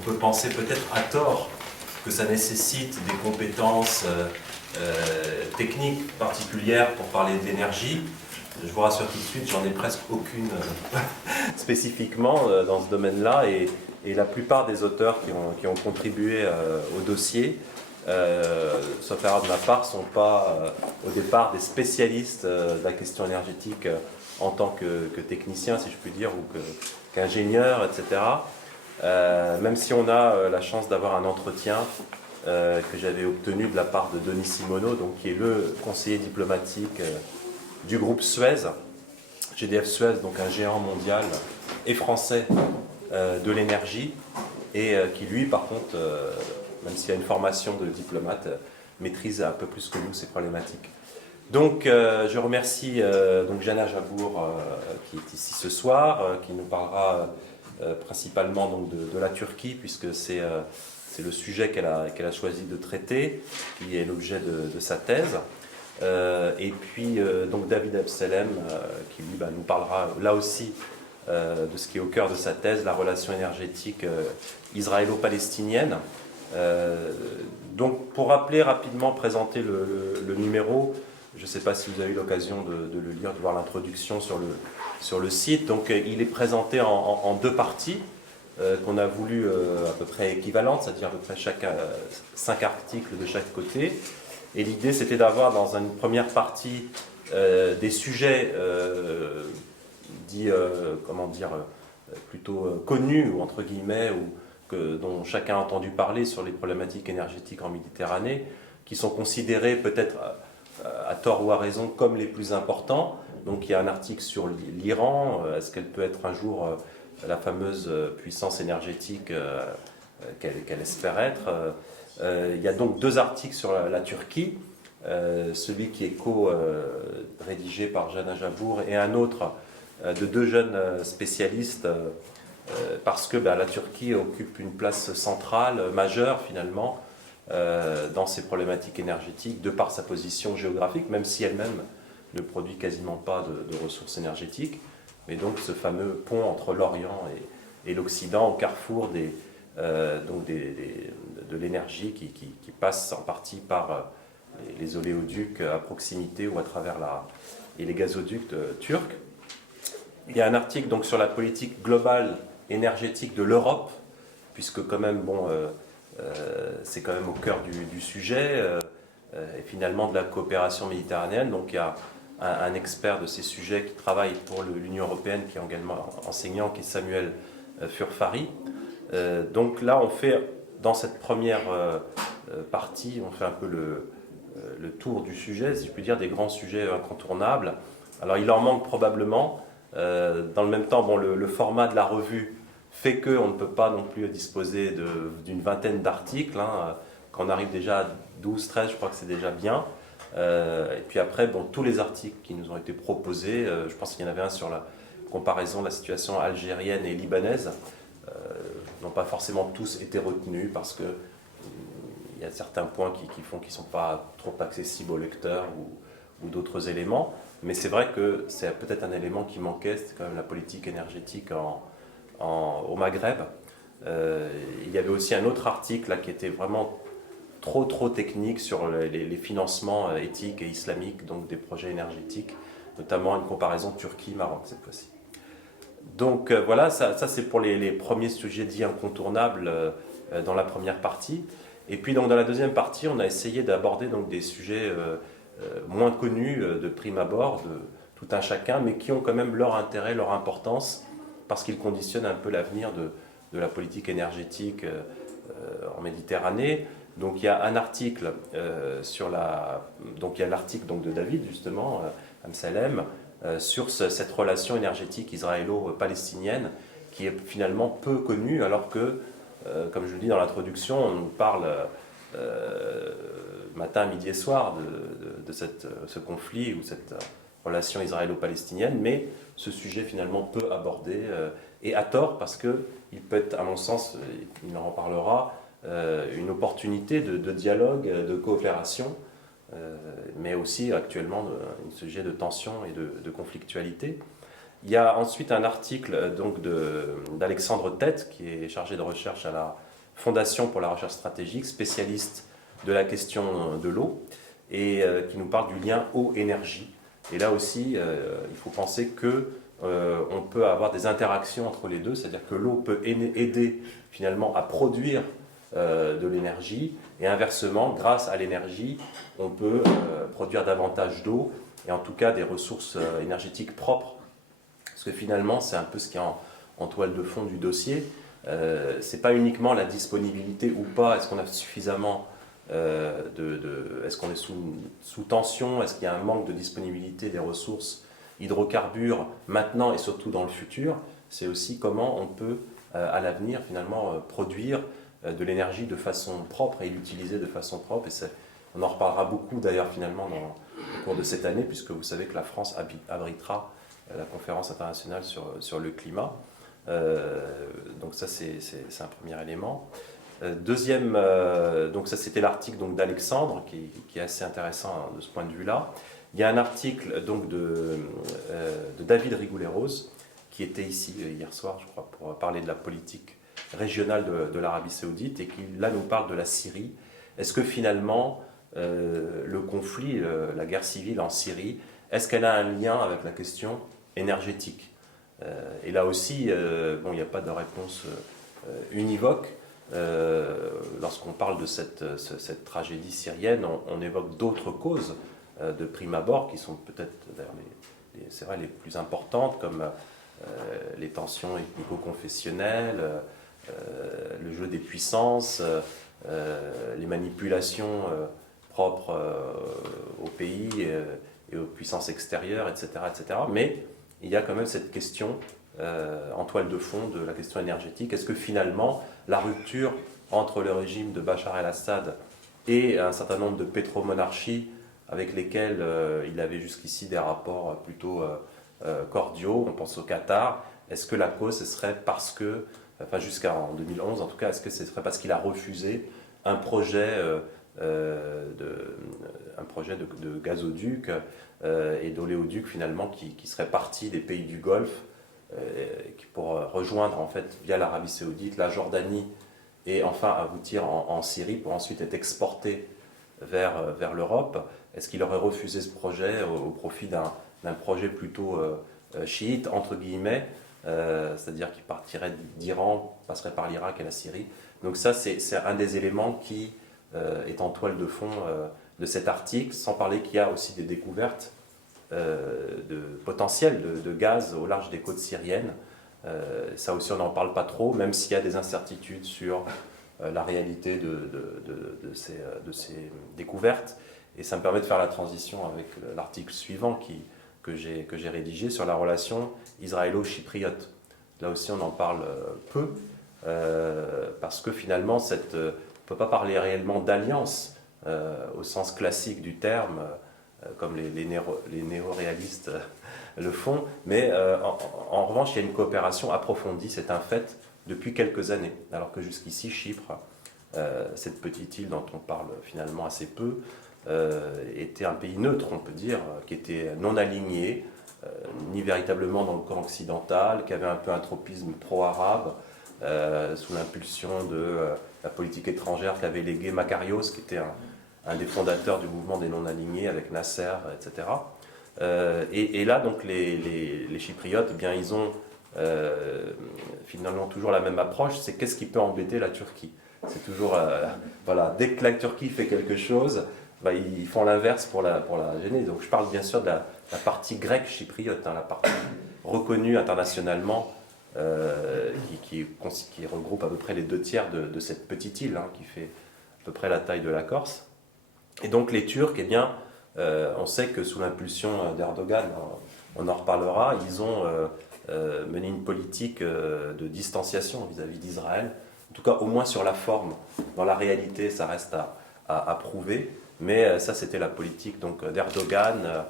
on peut penser peut-être à tort que ça nécessite des compétences techniques particulières pour parler d'énergie. Je vous rassure tout de suite, j'en ai presque aucune spécifiquement dans ce domaine-là, et la plupart des auteurs qui ont contribué au dossier, sauf erreur de ma part, ne sont pas au départ des spécialistes de la question énergétique en tant que technicien, si je puis dire, ou qu'ingénieur, etc. Même si on a la chance d'avoir un entretien que j'avais obtenu de la part de Denis Simoneau, donc, qui est le conseiller diplomatique du groupe Suez, GDF Suez, donc un géant mondial et français de l'énergie, et qui lui, par contre, même s'il a une formation de diplomate, maîtrise un peu plus que nous ces problématiques. Donc je remercie donc Jana Jabour qui est ici ce soir, qui nous parlera principalement donc de la Turquie, puisque c'est le sujet qu'elle a choisi de traiter, qui est l'objet de sa thèse. Et puis donc David Abselem qui lui nous parlera là aussi de ce qui est au cœur de sa thèse, la relation énergétique israélo-palestinienne. Donc pour rappeler rapidement, présenter le numéro, je ne sais pas si vous avez eu l'occasion de le lire, de voir l'introduction sur le site. Donc il est présenté en deux parties qu'on a voulu à peu près équivalentes, c'est-à-dire à peu près 5 articles de chaque côté. Et l'idée, c'était d'avoir dans une première partie des sujets dits, comment dire, plutôt connus, ou entre guillemets, dont chacun a entendu parler sur les problématiques énergétiques en Méditerranée, qui sont considérés peut-être à tort ou à raison comme les plus importants. Donc il y a un article sur l'Iran, est-ce qu'elle peut être un jour la fameuse puissance énergétique qu'elle espère être. Il y a donc 2 articles sur la Turquie, celui qui est co-rédigé par Jana Jabour et un autre de 2 jeunes spécialistes, parce que la Turquie occupe une place centrale, majeure finalement, dans ces problématiques énergétiques, de par sa position géographique, même si elle-même ne produit quasiment pas de ressources énergétiques, mais donc ce fameux pont entre l'Orient et l'Occident, au carrefour de l'énergie qui passe en partie par les oléoducs à proximité ou à travers les gazoducs turcs. Il y a un article donc sur la politique globale énergétique de l'Europe, puisque quand même, c'est quand même au cœur du sujet, et finalement de la coopération méditerranéenne. Donc il y a un expert de ces sujets qui travaille pour l'Union européenne, qui est également enseignant, qui est Samuel Furfari. Donc là, on fait, dans cette première partie, on fait un peu le tour du sujet, si je puis dire, des grands sujets incontournables. Alors il en manque probablement. Dans le même temps, le format de la revue fait qu'on ne peut pas non plus disposer d'une vingtaine d'articles. Quand on arrive déjà à 12, 13, je crois que c'est déjà bien. Et puis après, tous les articles qui nous ont été proposés, je pense qu'il y en avait un sur la comparaison de la situation algérienne et libanaise, n'ont pas forcément tous été retenus parce que il y a certains points qui font qu'ils ne sont pas trop accessibles aux lecteurs ou d'autres éléments. Mais c'est vrai que c'est peut-être un élément qui manquait, c'est quand même la politique énergétique au Maghreb. Il y avait aussi un autre article là, qui était vraiment trop technique sur les financements éthiques et islamiques, donc des projets énergétiques, notamment une comparaison Turquie-Maroc cette fois-ci. Donc voilà, ça c'est pour les premiers sujets dits incontournables dans la première partie. Et puis donc, dans la deuxième partie, on a essayé d'aborder donc des sujets moins connus de prime abord, de tout un chacun, mais qui ont quand même leur intérêt, leur importance, parce qu'ils conditionnent un peu l'avenir de la politique énergétique en Méditerranée. Donc il y a un article donc il y a l'article donc de David justement, Abselem, sur cette relation énergétique israélo-palestinienne qui est finalement peu connue, alors que, comme je le dis dans l'introduction, on nous parle matin, midi et soir de ce conflit ou cette relation israélo-palestinienne, mais ce sujet finalement peu abordé, et à tort, parce qu'il peut être, à mon sens, il en reparlera, une opportunité de dialogue, de coopération, mais aussi actuellement un sujet de tension et de conflictualité. Il y a ensuite un article donc d'Alexandre Tête, qui est chargé de recherche à Fondation pour la recherche stratégique, spécialiste de la question de l'eau, et qui nous parle du lien eau-énergie. Et là aussi, il faut penser que on peut avoir des interactions entre les deux, c'est-à-dire que l'eau peut aider finalement à produire de l'énergie, et inversement, grâce à l'énergie, on peut produire davantage d'eau, et en tout cas des ressources énergétiques propres. Parce que finalement, c'est un peu ce qui est en toile de fond du dossier. C'est pas uniquement la disponibilité ou pas, est-ce qu'on a suffisamment est-ce qu'on est sous tension, est-ce qu'il y a un manque de disponibilité des ressources hydrocarbures maintenant et surtout dans le futur. C'est aussi comment on peut à l'avenir finalement produire de l'énergie de façon propre et l'utiliser de façon propre. Et on en reparlera beaucoup d'ailleurs finalement au cours de cette année, puisque vous savez que la France abritera la conférence internationale sur le climat. Donc ça c'est un premier élément. Deuxième, donc ça c'était l'article d'Alexandre qui est assez intéressant de ce point de vue-là. Il y a un article donc de David Rigoulet-Rose qui était ici hier soir, je crois, pour parler de la politique régionale de l'Arabie Saoudite et qui là nous parle de la Syrie. Est-ce que finalement le conflit, la guerre civile en Syrie, est-ce qu'elle a un lien avec la question énergétique? Et là aussi, bon, il n'y a pas de réponse univoque. Lorsqu'on parle de cette tragédie syrienne, on évoque d'autres causes de prime abord qui sont peut-être d'ailleurs c'est vrai, les plus importantes, comme les tensions ethnico-confessionnelles, le jeu des puissances, les manipulations propres au pays et aux puissances extérieures, etc., etc. Mais il y a quand même cette question en toile de fond de la question énergétique. Est-ce que finalement la rupture entre le régime de Bachar el-Assad et un certain nombre de pétromonarchies avec lesquelles il avait jusqu'ici des rapports plutôt cordiaux, on pense au Qatar, est-ce que la cause ce serait parce que, enfin jusqu'en 2011 en tout cas, est-ce que ce serait parce qu'il a refusé un projet de gazoduc et d'oléoduc finalement qui serait parti des pays du Golfe pour rejoindre en fait via l'Arabie Saoudite, la Jordanie et enfin aboutir en Syrie pour ensuite être exporté vers l'Europe. Est-ce qu'il aurait refusé ce projet au profit d'un projet plutôt chiite, entre guillemets, c'est-à-dire qu'il partirait d'Iran, passerait par l'Irak et la Syrie. Donc ça, c'est un des éléments qui est en toile de fond de cet article, sans parler qu'il y a aussi des découvertes de potentiel de gaz au large des côtes syriennes. Ça aussi, on n'en parle pas trop, même s'il y a des incertitudes sur la réalité de ces découvertes. Et ça me permet de faire la transition avec l'article suivant que j'ai rédigé sur la relation israélo-chypriote. Là aussi, on en parle peu, parce que finalement, on ne peut pas parler réellement d'alliance au sens classique du terme, comme les néo-réalistes le font, mais en revanche, il y a une coopération approfondie, c'est un fait, depuis quelques années, alors que jusqu'ici, Chypre, cette petite île dont on parle finalement assez peu, était un pays neutre, on peut dire, qui était non aligné, ni véritablement dans le camp occidental, qui avait un peu un tropisme pro-arabe, sous l'impulsion de la politique étrangère qu'avait légué Makarios, qui était un des fondateurs du mouvement des non-alignés, avec Nasser, etc. Et là, donc, les Chypriotes, eh bien, ils ont finalement toujours la même approche, c'est qu'est-ce qui peut embêter la Turquie. C'est toujours, voilà, dès que la Turquie fait quelque chose, bah, ils font l'inverse pour la gêner. Donc je parle bien sûr de la partie grecque chypriote, hein, la partie reconnue internationalement, qui regroupe à peu près les 2/3 de cette petite île, hein, qui fait à peu près la taille de la Corse. Et donc les Turcs, eh bien, on sait que sous l'impulsion d'Erdogan, on en reparlera, ils ont mené une politique de distanciation vis-à-vis d'Israël, en tout cas au moins sur la forme. Dans la réalité, ça reste à prouver, mais ça c'était la politique d'Erdogan,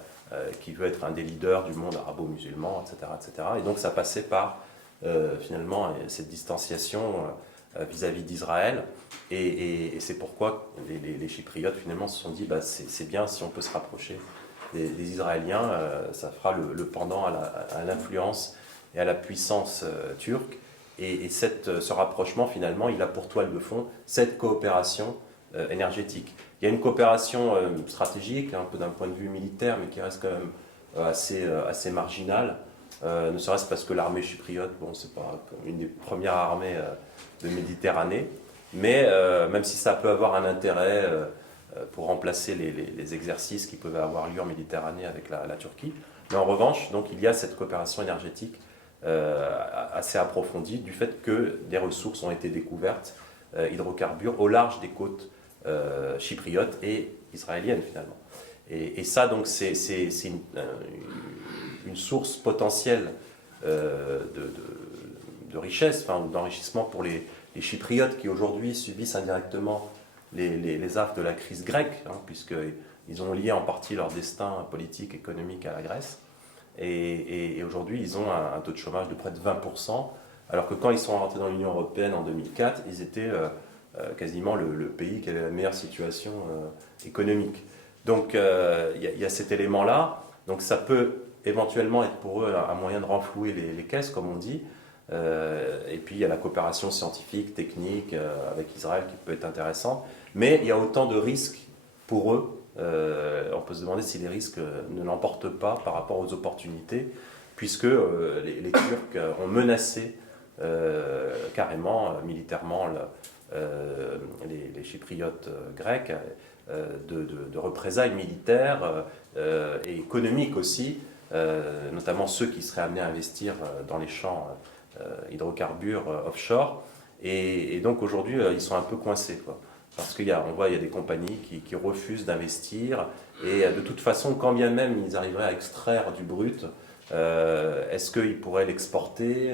qui veut être un des leaders du monde arabo-musulman, etc., etc. Et donc ça passait par finalement cette distanciation vis-à-vis d'Israël, et c'est pourquoi les Chypriotes finalement se sont dit c'est bien si on peut se rapprocher des Israéliens, ça fera le pendant à l'influence et à la puissance turque, Et ce rapprochement, finalement, il a pour toile de fond cette coopération énergétique. Il y a une coopération stratégique, un peu d'un point de vue militaire, mais qui reste quand même assez marginale, ne serait-ce parce que l'armée chypriote, bon, c'est pas une des premières armées de Méditerranée, mais même si ça peut avoir un intérêt pour remplacer les exercices qui peuvent avoir lieu en Méditerranée avec la Turquie, mais en revanche, donc, il y a cette coopération énergétique assez approfondie du fait que des ressources ont été découvertes, hydrocarbures, au large des côtes chypriotes et israéliennes finalement. Et ça, donc, c'est une source potentielle de richesse, enfin, d'enrichissement pour les Chypriotes qui aujourd'hui subissent indirectement les affres de la crise grecque, hein, puisqu'ils ont lié en partie leur destin politique, économique à la Grèce. Et aujourd'hui, ils ont un taux de chômage de près de 20%, alors que quand ils sont rentrés dans l'Union européenne en 2004, ils étaient quasiment le pays qui avait la meilleure situation économique. Donc il y a cet élément-là, donc ça peut éventuellement être pour eux un moyen de renflouer les caisses, comme on dit. Et puis il y a la coopération scientifique, technique avec Israël qui peut être intéressante. Mais il y a autant de risques pour eux. On peut se demander si les risques ne l'emportent pas par rapport aux opportunités, puisque les Turcs ont menacé carrément, militairement, les Chypriotes grecs de représailles militaires et économiques aussi, notamment ceux qui seraient amenés à investir dans les champs hydrocarbures offshore. Et donc aujourd'hui, ils sont un peu coincés, quoi. Parce qu'on voit, il y a des compagnies qui refusent d'investir. Et de toute façon, quand bien même ils arriveraient à extraire du brut, est-ce qu'ils pourraient l'exporter?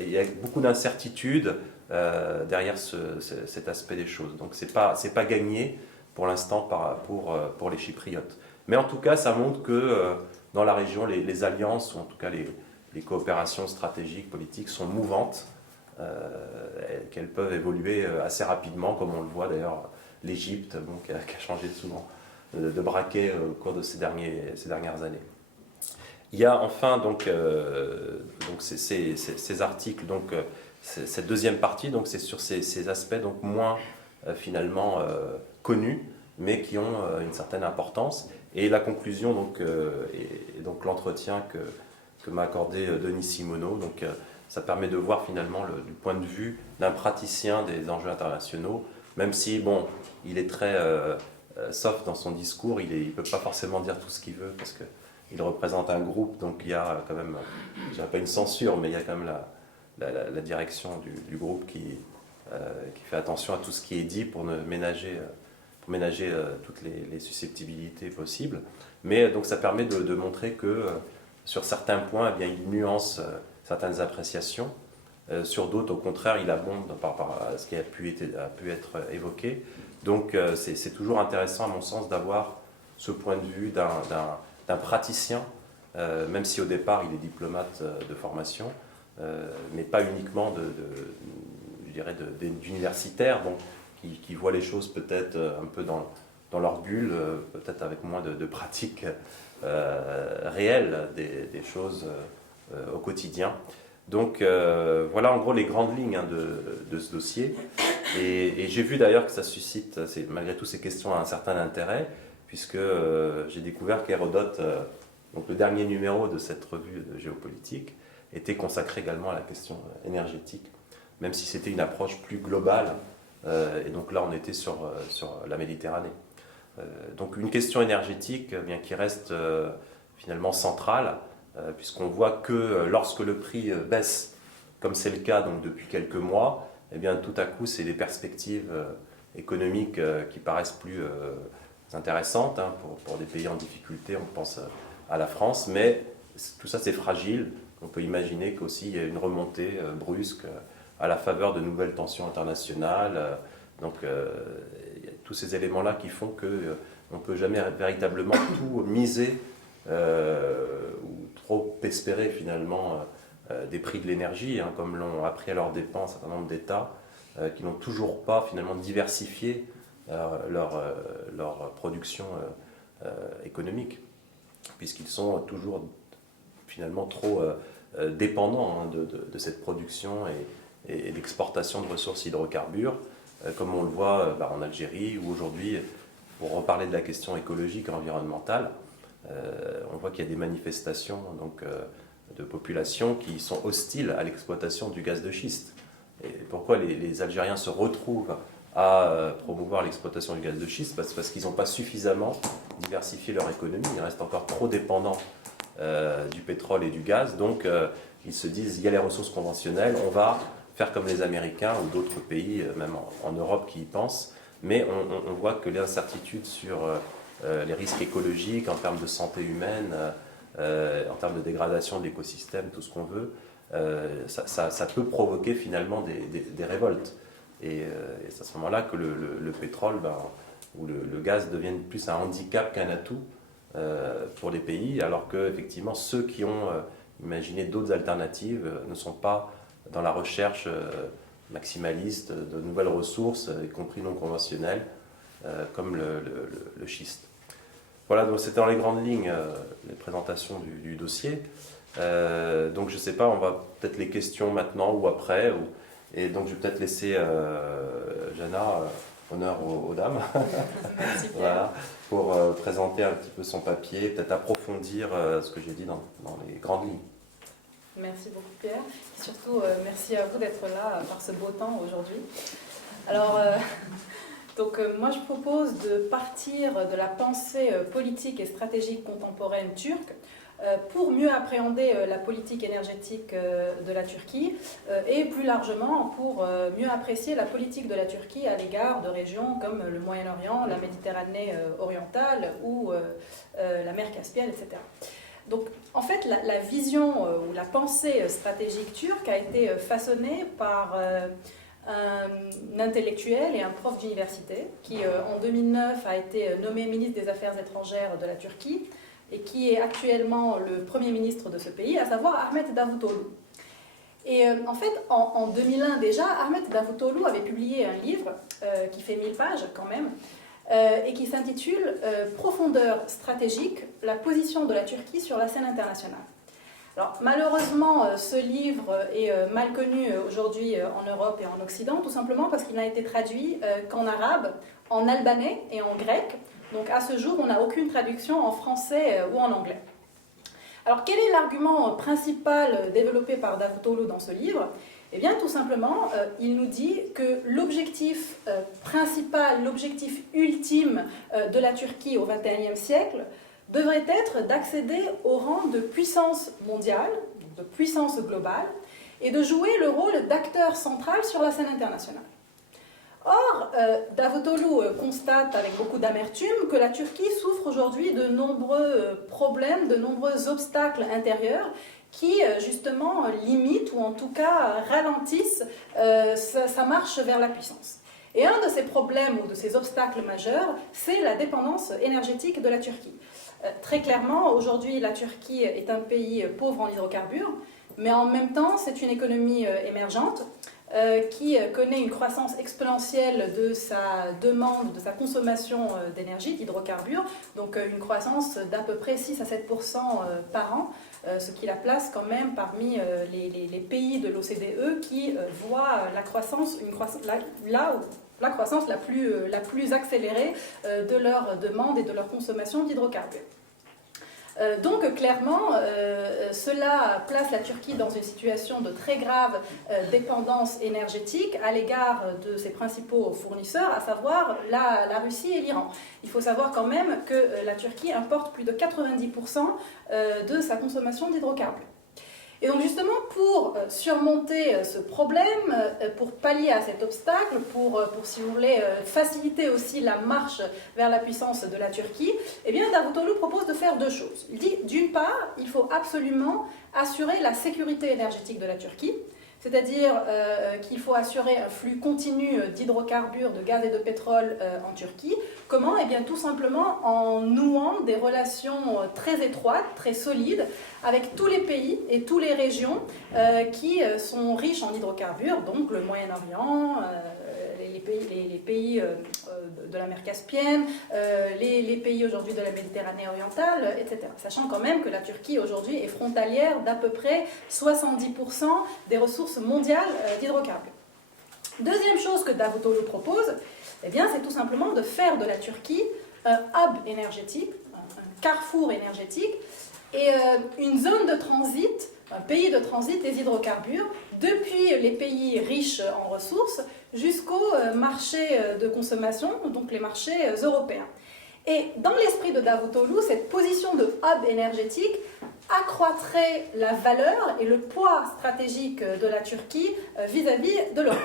Il y a beaucoup d'incertitudes derrière cet aspect des choses. Donc c'est pas gagné pour l'instant pour les Chypriotes. Mais en tout cas, ça montre que dans la région, les alliances, ou en tout cas les coopérations stratégiques, politiques, sont mouvantes, qu'elles peuvent évoluer assez rapidement, comme on le voit d'ailleurs l'Égypte, bon, qui a changé souvent de braquet au cours de ces dernières années. Il y a enfin donc ces articles, donc cette deuxième partie, donc c'est sur ces aspects donc moins finalement connus, mais qui ont une certaine importance. Et la conclusion donc est donc l'entretien que m'a accordé Denis Simoneau. Donc ça permet de voir finalement du point de vue d'un praticien des enjeux internationaux, même si bon, il est très soft dans son discours, il ne peut pas forcément dire tout ce qu'il veut parce qu'il représente un groupe, donc il y a quand même, je dirais pas une censure, mais il y a quand même la direction du groupe qui fait attention à tout ce qui est dit pour ménager toutes les susceptibilités possibles. Mais donc ça permet de montrer que sur certains points, eh bien, il nuance certaines appréciations. Sur d'autres, au contraire, il abonde par rapport à ce qui a pu être évoqué. Donc c'est toujours intéressant, à mon sens, d'avoir ce point de vue d'un praticien, même si au départ il est diplomate de formation, mais pas uniquement d'universitaires, bon, qui voient les choses peut-être un peu dans leur bulle, peut-être avec moins de pratique réelle des choses au quotidien. Donc voilà en gros les grandes lignes de ce dossier. Et j'ai vu d'ailleurs que ça suscite, malgré tout ces questions, un certain intérêt, puisque j'ai découvert qu'Hérodote, donc le dernier numéro de cette revue de géopolitique, était consacré également à la question énergétique, même si c'était une approche plus globale. Et donc là, on était sur la Méditerranée. Donc une question énergétique bien, qui reste finalement centrale, puisqu'on voit que lorsque le prix baisse, comme c'est le cas donc, depuis quelques mois, eh bien, tout à coup, c'est des perspectives économiques qui paraissent plus intéressantes hein, pour des pays en difficulté. On pense à la France, mais tout ça, c'est fragile. On peut imaginer qu'aussi il y a une remontée brusque à la faveur de nouvelles tensions internationales. Donc, il y a tous ces éléments-là qui font qu'on ne peut jamais véritablement tout miser ou trop espérer finalement des prix de l'énergie, hein, comme l'ont appris à leurs dépens un certain nombre d'États qui n'ont toujours pas finalement diversifié leur production économique, puisqu'ils sont toujours finalement trop dépendants de cette production et d'exportation de ressources hydrocarbures, comme on le voit en Algérie, où aujourd'hui, pour reparler de la question écologique et environnementale, on voit qu'il y a des manifestations de populations qui sont hostiles à l'exploitation du gaz de schiste. Et pourquoi les Algériens se retrouvent à promouvoir l'exploitation du gaz de schiste? Parce qu'ils n'ont pas suffisamment diversifié leur économie, ils restent encore trop dépendants du pétrole et du gaz, donc ils se disent il y a les ressources conventionnelles, on va faire comme les Américains ou d'autres pays, même en Europe qui y pensent, mais on voit que l'incertitude sur les risques écologiques en termes de santé humaine, en termes de dégradation de l'écosystème, tout ce qu'on veut, ça peut provoquer finalement des révoltes. Et c'est à ce moment-là que le pétrole ou le gaz deviennent plus un handicap qu'un atout pour les pays, alors que effectivement ceux qui ont imaginé d'autres alternatives ne sont pas dans la recherche maximaliste de nouvelles ressources, y compris non conventionnelles, comme le schiste. Voilà, donc c'était dans les grandes lignes les présentations du dossier. Donc je ne sais pas, on va peut-être les questions maintenant ou après, et donc je vais peut-être laisser Jana, honneur aux dames, Merci Pierre. voilà, pour présenter un petit peu son papier, peut-être approfondir ce que j'ai dit dans les grandes lignes. Merci beaucoup Pierre. Et surtout, merci à vous d'être là par ce beau temps aujourd'hui. Alors, moi je propose de partir de la pensée politique et stratégique contemporaine turque pour mieux appréhender la politique énergétique de la Turquie et plus largement pour mieux apprécier la politique de la Turquie à l'égard de régions comme le Moyen-Orient, la Méditerranée orientale ou la mer Caspienne, etc. Donc, en fait, la vision ou la pensée stratégique turque a été façonnée par un intellectuel et un prof d'université qui, en 2009, a été nommé ministre des Affaires étrangères de la Turquie et qui est actuellement le Premier ministre de ce pays, à savoir Ahmet Davutoğlu. Et en fait, en 2001 déjà, Ahmet Davutoğlu avait publié un livre qui fait 1000 pages quand même, et qui s'intitule « Profondeur stratégique, la position de la Turquie sur la scène internationale ». Alors malheureusement, ce livre est mal connu aujourd'hui en Europe et en Occident, tout simplement parce qu'il n'a été traduit qu'en arabe, en albanais et en grec. Donc à ce jour, on n'a aucune traduction en français ou en anglais. Alors quel est l'argument principal développé par Davutoğlu dans ce livre ? Eh bien, tout simplement, il nous dit que l'objectif principal, l'objectif ultime de la Turquie au XXIe siècle devrait être d'accéder au rang de puissance mondiale, de puissance globale, et de jouer le rôle d'acteur central sur la scène internationale. Or, Davutoğlu constate avec beaucoup d'amertume que la Turquie souffre aujourd'hui de nombreux problèmes, de nombreux obstacles intérieurs qui, justement, limitent ou en tout cas ralentissent sa marche vers la puissance. Et un de ces problèmes ou de ces obstacles majeurs, c'est la dépendance énergétique de la Turquie. Très clairement, aujourd'hui, la Turquie est un pays pauvre en hydrocarbures, mais en même temps, c'est une économie émergente qui connaît une croissance exponentielle de sa demande, de sa consommation d'énergie, d'hydrocarbures, donc une croissance d'à peu près 6 à 7% par an, ce qui la place quand même parmi les pays de l'OCDE qui voient la croissance, la croissance la plus accélérée de leur demande et de leur consommation d'hydrocarbures. Donc clairement, cela place la Turquie dans une situation de très grave dépendance énergétique à l'égard de ses principaux fournisseurs, à savoir la Russie et l'Iran. Il faut savoir quand même que la Turquie importe plus de 90% de sa consommation d'hydrocarbures. Et donc justement, pour surmonter ce problème, pour pallier à cet obstacle, pour si vous voulez, faciliter aussi la marche vers la puissance de la Turquie, eh bien Davutoğlu propose de faire deux choses. Il dit, d'une part, il faut absolument assurer la sécurité énergétique de la Turquie, c'est-à-dire qu'il faut assurer un flux continu d'hydrocarbures, de gaz et de pétrole en Turquie. Comment ? Eh bien tout simplement en nouant des relations très étroites, très solides, avec tous les pays et toutes les régions qui sont riches en hydrocarbures, donc le Moyen-Orient, les les pays de la mer Caspienne, les pays aujourd'hui de la Méditerranée orientale, etc. Sachant quand même que la Turquie aujourd'hui est frontalière d'à peu près 70% des ressources mondiales d'hydrocarbures. Deuxième chose que Davutoglu propose, eh bien, c'est tout simplement de faire de la Turquie un hub énergétique, un carrefour énergétique, et une zone de transit, un pays de transit des hydrocarbures, depuis les pays riches en ressources jusqu'aux marchés de consommation, donc les marchés européens. Et dans l'esprit de Davutoglu, cette position de hub énergétique accroîtrait la valeur et le poids stratégique de la Turquie vis-à-vis de l'Europe.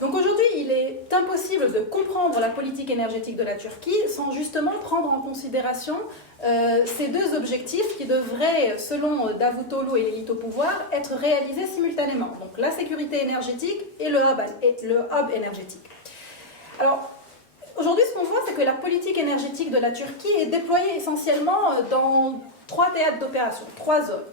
Donc aujourd'hui, il est impossible de comprendre la politique énergétique de la Turquie sans justement prendre en considération ces deux objectifs qui devraient, selon Davutoglu et l'élite au pouvoir, être réalisés simultanément. Donc la sécurité énergétique et le hub énergétique. Alors, aujourd'hui, ce qu'on voit, c'est que la politique énergétique de la Turquie est déployée essentiellement dans 3 théâtres d'opération, 3 zones.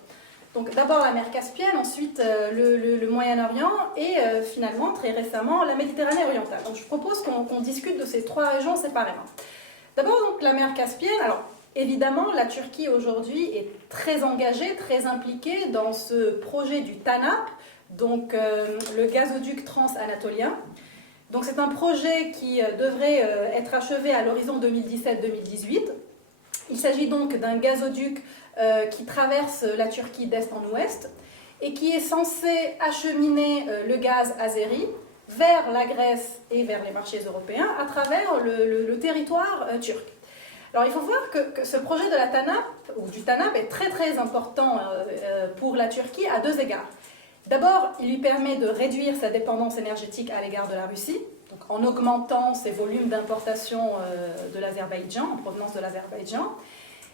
Donc d'abord la mer Caspienne, ensuite le Moyen-Orient et finalement, très récemment, la Méditerranée orientale. Donc je propose qu'on discute de ces 3 régions séparément. D'abord donc la mer Caspienne. Alors évidemment, la Turquie aujourd'hui est très engagée, très impliquée dans ce projet du TANAP, donc le gazoduc transanatolien. Donc c'est un projet qui devrait être achevé à l'horizon 2017-2018. Il s'agit donc d'un gazoduc qui traverse la Turquie d'est en ouest et qui est censé acheminer le gaz azéri vers la Grèce et vers les marchés européens à travers le territoire turc. Alors il faut voir que ce projet de la TANAP, ou du TANAP, est très très important pour la Turquie à 2 égards. D'abord, il lui permet de réduire sa dépendance énergétique à l'égard de la Russie, donc en augmentant ses volumes d'importation de l'Azerbaïdjan, en provenance de l'Azerbaïdjan.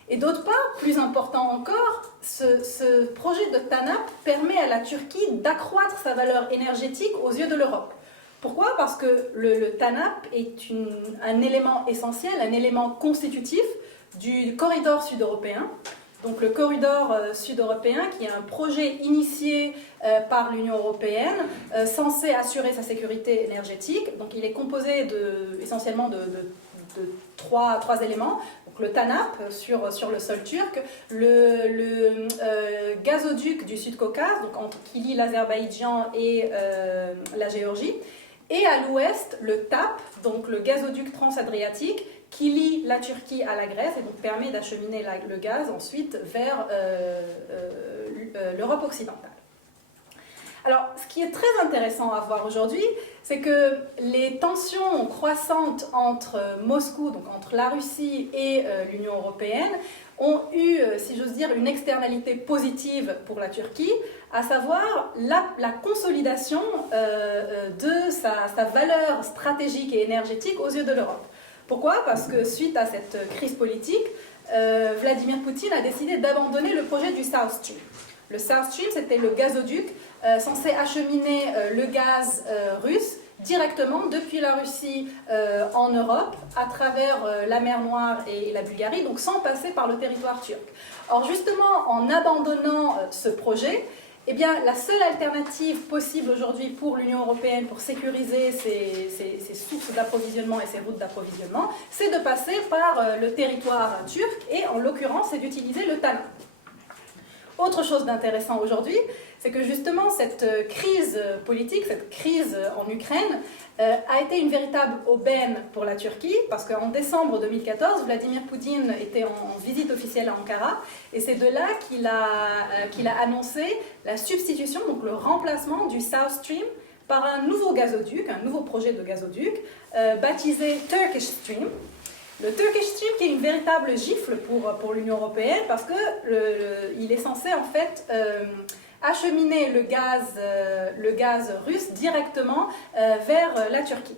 Et d'autre part, plus important encore, ce projet de TANAP permet à la Turquie d'accroître sa valeur énergétique aux yeux de l'Europe. Pourquoi ? Parce que le TANAP est un élément essentiel, un élément constitutif du corridor sud-européen. Donc le corridor sud-européen qui est un projet initié par l'Union européenne censé assurer sa sécurité énergétique. Donc il est composé essentiellement de 3 éléments. Donc le TANAP sur le sol turc, le gazoduc du Sud-Caucase, donc qui lie l'Azerbaïdjan et la Géorgie, et à l'ouest le TAP, donc le gazoduc transadriatique, qui lie la Turquie à la Grèce et donc permet d'acheminer le gaz ensuite vers l'Europe occidentale. Alors, ce qui est très intéressant à voir aujourd'hui, c'est que les tensions croissantes entre Moscou, donc entre la Russie et l'Union européenne, ont eu, si j'ose dire, une externalité positive pour la Turquie, à savoir la consolidation de sa valeur stratégique et énergétique aux yeux de l'Europe. Pourquoi ? Parce que suite à cette crise politique, Vladimir Poutine a décidé d'abandonner le projet du South Stream. Le South Stream, c'était le gazoduc censé acheminer le gaz russe directement depuis la Russie en Europe, à travers la mer Noire et la Bulgarie, donc sans passer par le territoire turc. Or justement, en abandonnant ce projet, eh bien, la seule alternative possible aujourd'hui pour l'Union européenne pour sécuriser ses sources d'approvisionnement et ses routes d'approvisionnement, c'est de passer par le territoire turc et en l'occurrence, c'est d'utiliser le TANAP. Autre chose d'intéressant aujourd'hui, c'est que justement cette crise politique, cette crise en Ukraine, a été une véritable aubaine pour la Turquie, parce qu'en décembre 2014, Vladimir Poutine était en visite officielle à Ankara, et c'est de là qu'il a annoncé la substitution, donc le remplacement du South Stream par un nouveau gazoduc, un nouveau projet de gazoduc, baptisé Turkish Stream. Le Turkish Stream qui est une véritable gifle pour l'Union européenne parce qu'il est censé en fait acheminer le gaz russe directement vers la Turquie.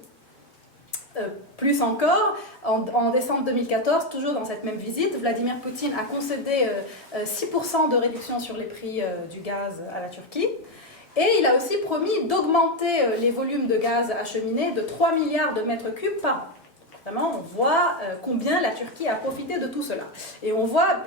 Plus encore, en décembre 2014, toujours dans cette même visite, Vladimir Poutine a concédé 6% de réduction sur les prix du gaz à la Turquie. Et il a aussi promis d'augmenter les volumes de gaz acheminés de 3 milliards de mètres cubes par an. Vraiment, on voit combien la Turquie a profité de tout cela. Et on voit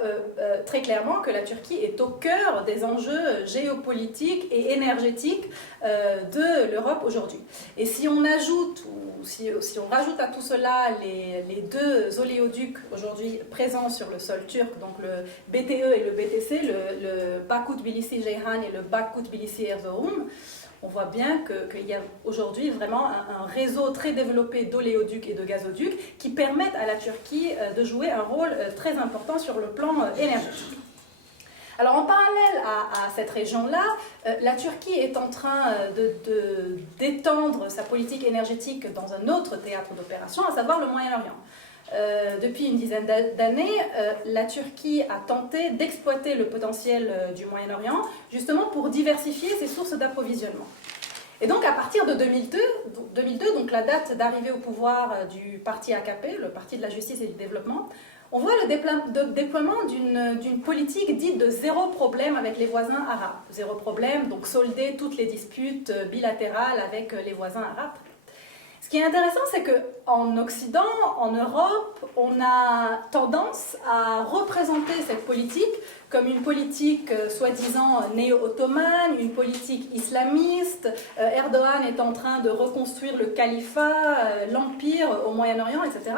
très clairement que la Turquie est au cœur des enjeux géopolitiques et énergétiques de l'Europe aujourd'hui. Et si on ajoute, ou si on rajoute à tout cela les deux oléoducs aujourd'hui présents sur le sol turc, donc le BTE et le BTC, le Baku-Tbilisi-Ceyhan et le Baku-Tbilisi-Erzurum, on voit bien qu'il y a aujourd'hui vraiment un réseau très développé d'oléoducs et de gazoducs qui permettent à la Turquie de jouer un rôle très important sur le plan énergétique. Alors en parallèle à cette région-là, la Turquie est en train d'étendre sa politique énergétique dans un autre théâtre d'opération, à savoir le Moyen-Orient. Depuis une dizaine d'années, la Turquie a tenté d'exploiter le potentiel du Moyen-Orient, justement pour diversifier ses sources d'approvisionnement. Et donc à partir de 2002, donc la date d'arrivée au pouvoir du parti AKP, le Parti de la Justice et du Développement, on voit le déploiement d'une politique dite de zéro problème avec les voisins arabes. Zéro problème, donc solder toutes les disputes bilatérales avec les voisins arabes. Ce qui est intéressant, c'est qu'en Occident, en Europe, on a tendance à représenter cette politique comme une politique soi-disant néo-ottomane, une politique islamiste. Erdogan est en train de reconstruire le califat, l'empire au Moyen-Orient, etc.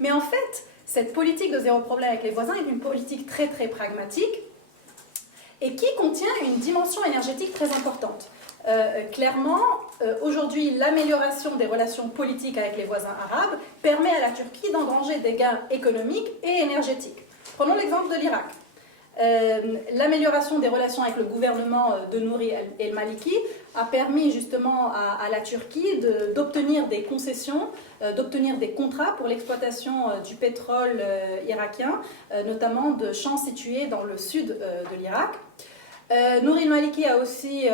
Mais en fait, cette politique de zéro problème avec les voisins est une politique très très pragmatique et qui contient une dimension énergétique très importante. Clairement, aujourd'hui, l'amélioration des relations politiques avec les voisins arabes permet à la Turquie d'engranger des gains économiques et énergétiques. Prenons l'exemple de l'Irak. L'amélioration des relations avec le gouvernement de Nouri el-Maliki a permis justement à la Turquie d'obtenir des concessions, d'obtenir des contrats pour l'exploitation du pétrole irakien, notamment de champs situés dans le sud de l'Irak. Nouri el-Maliki a aussi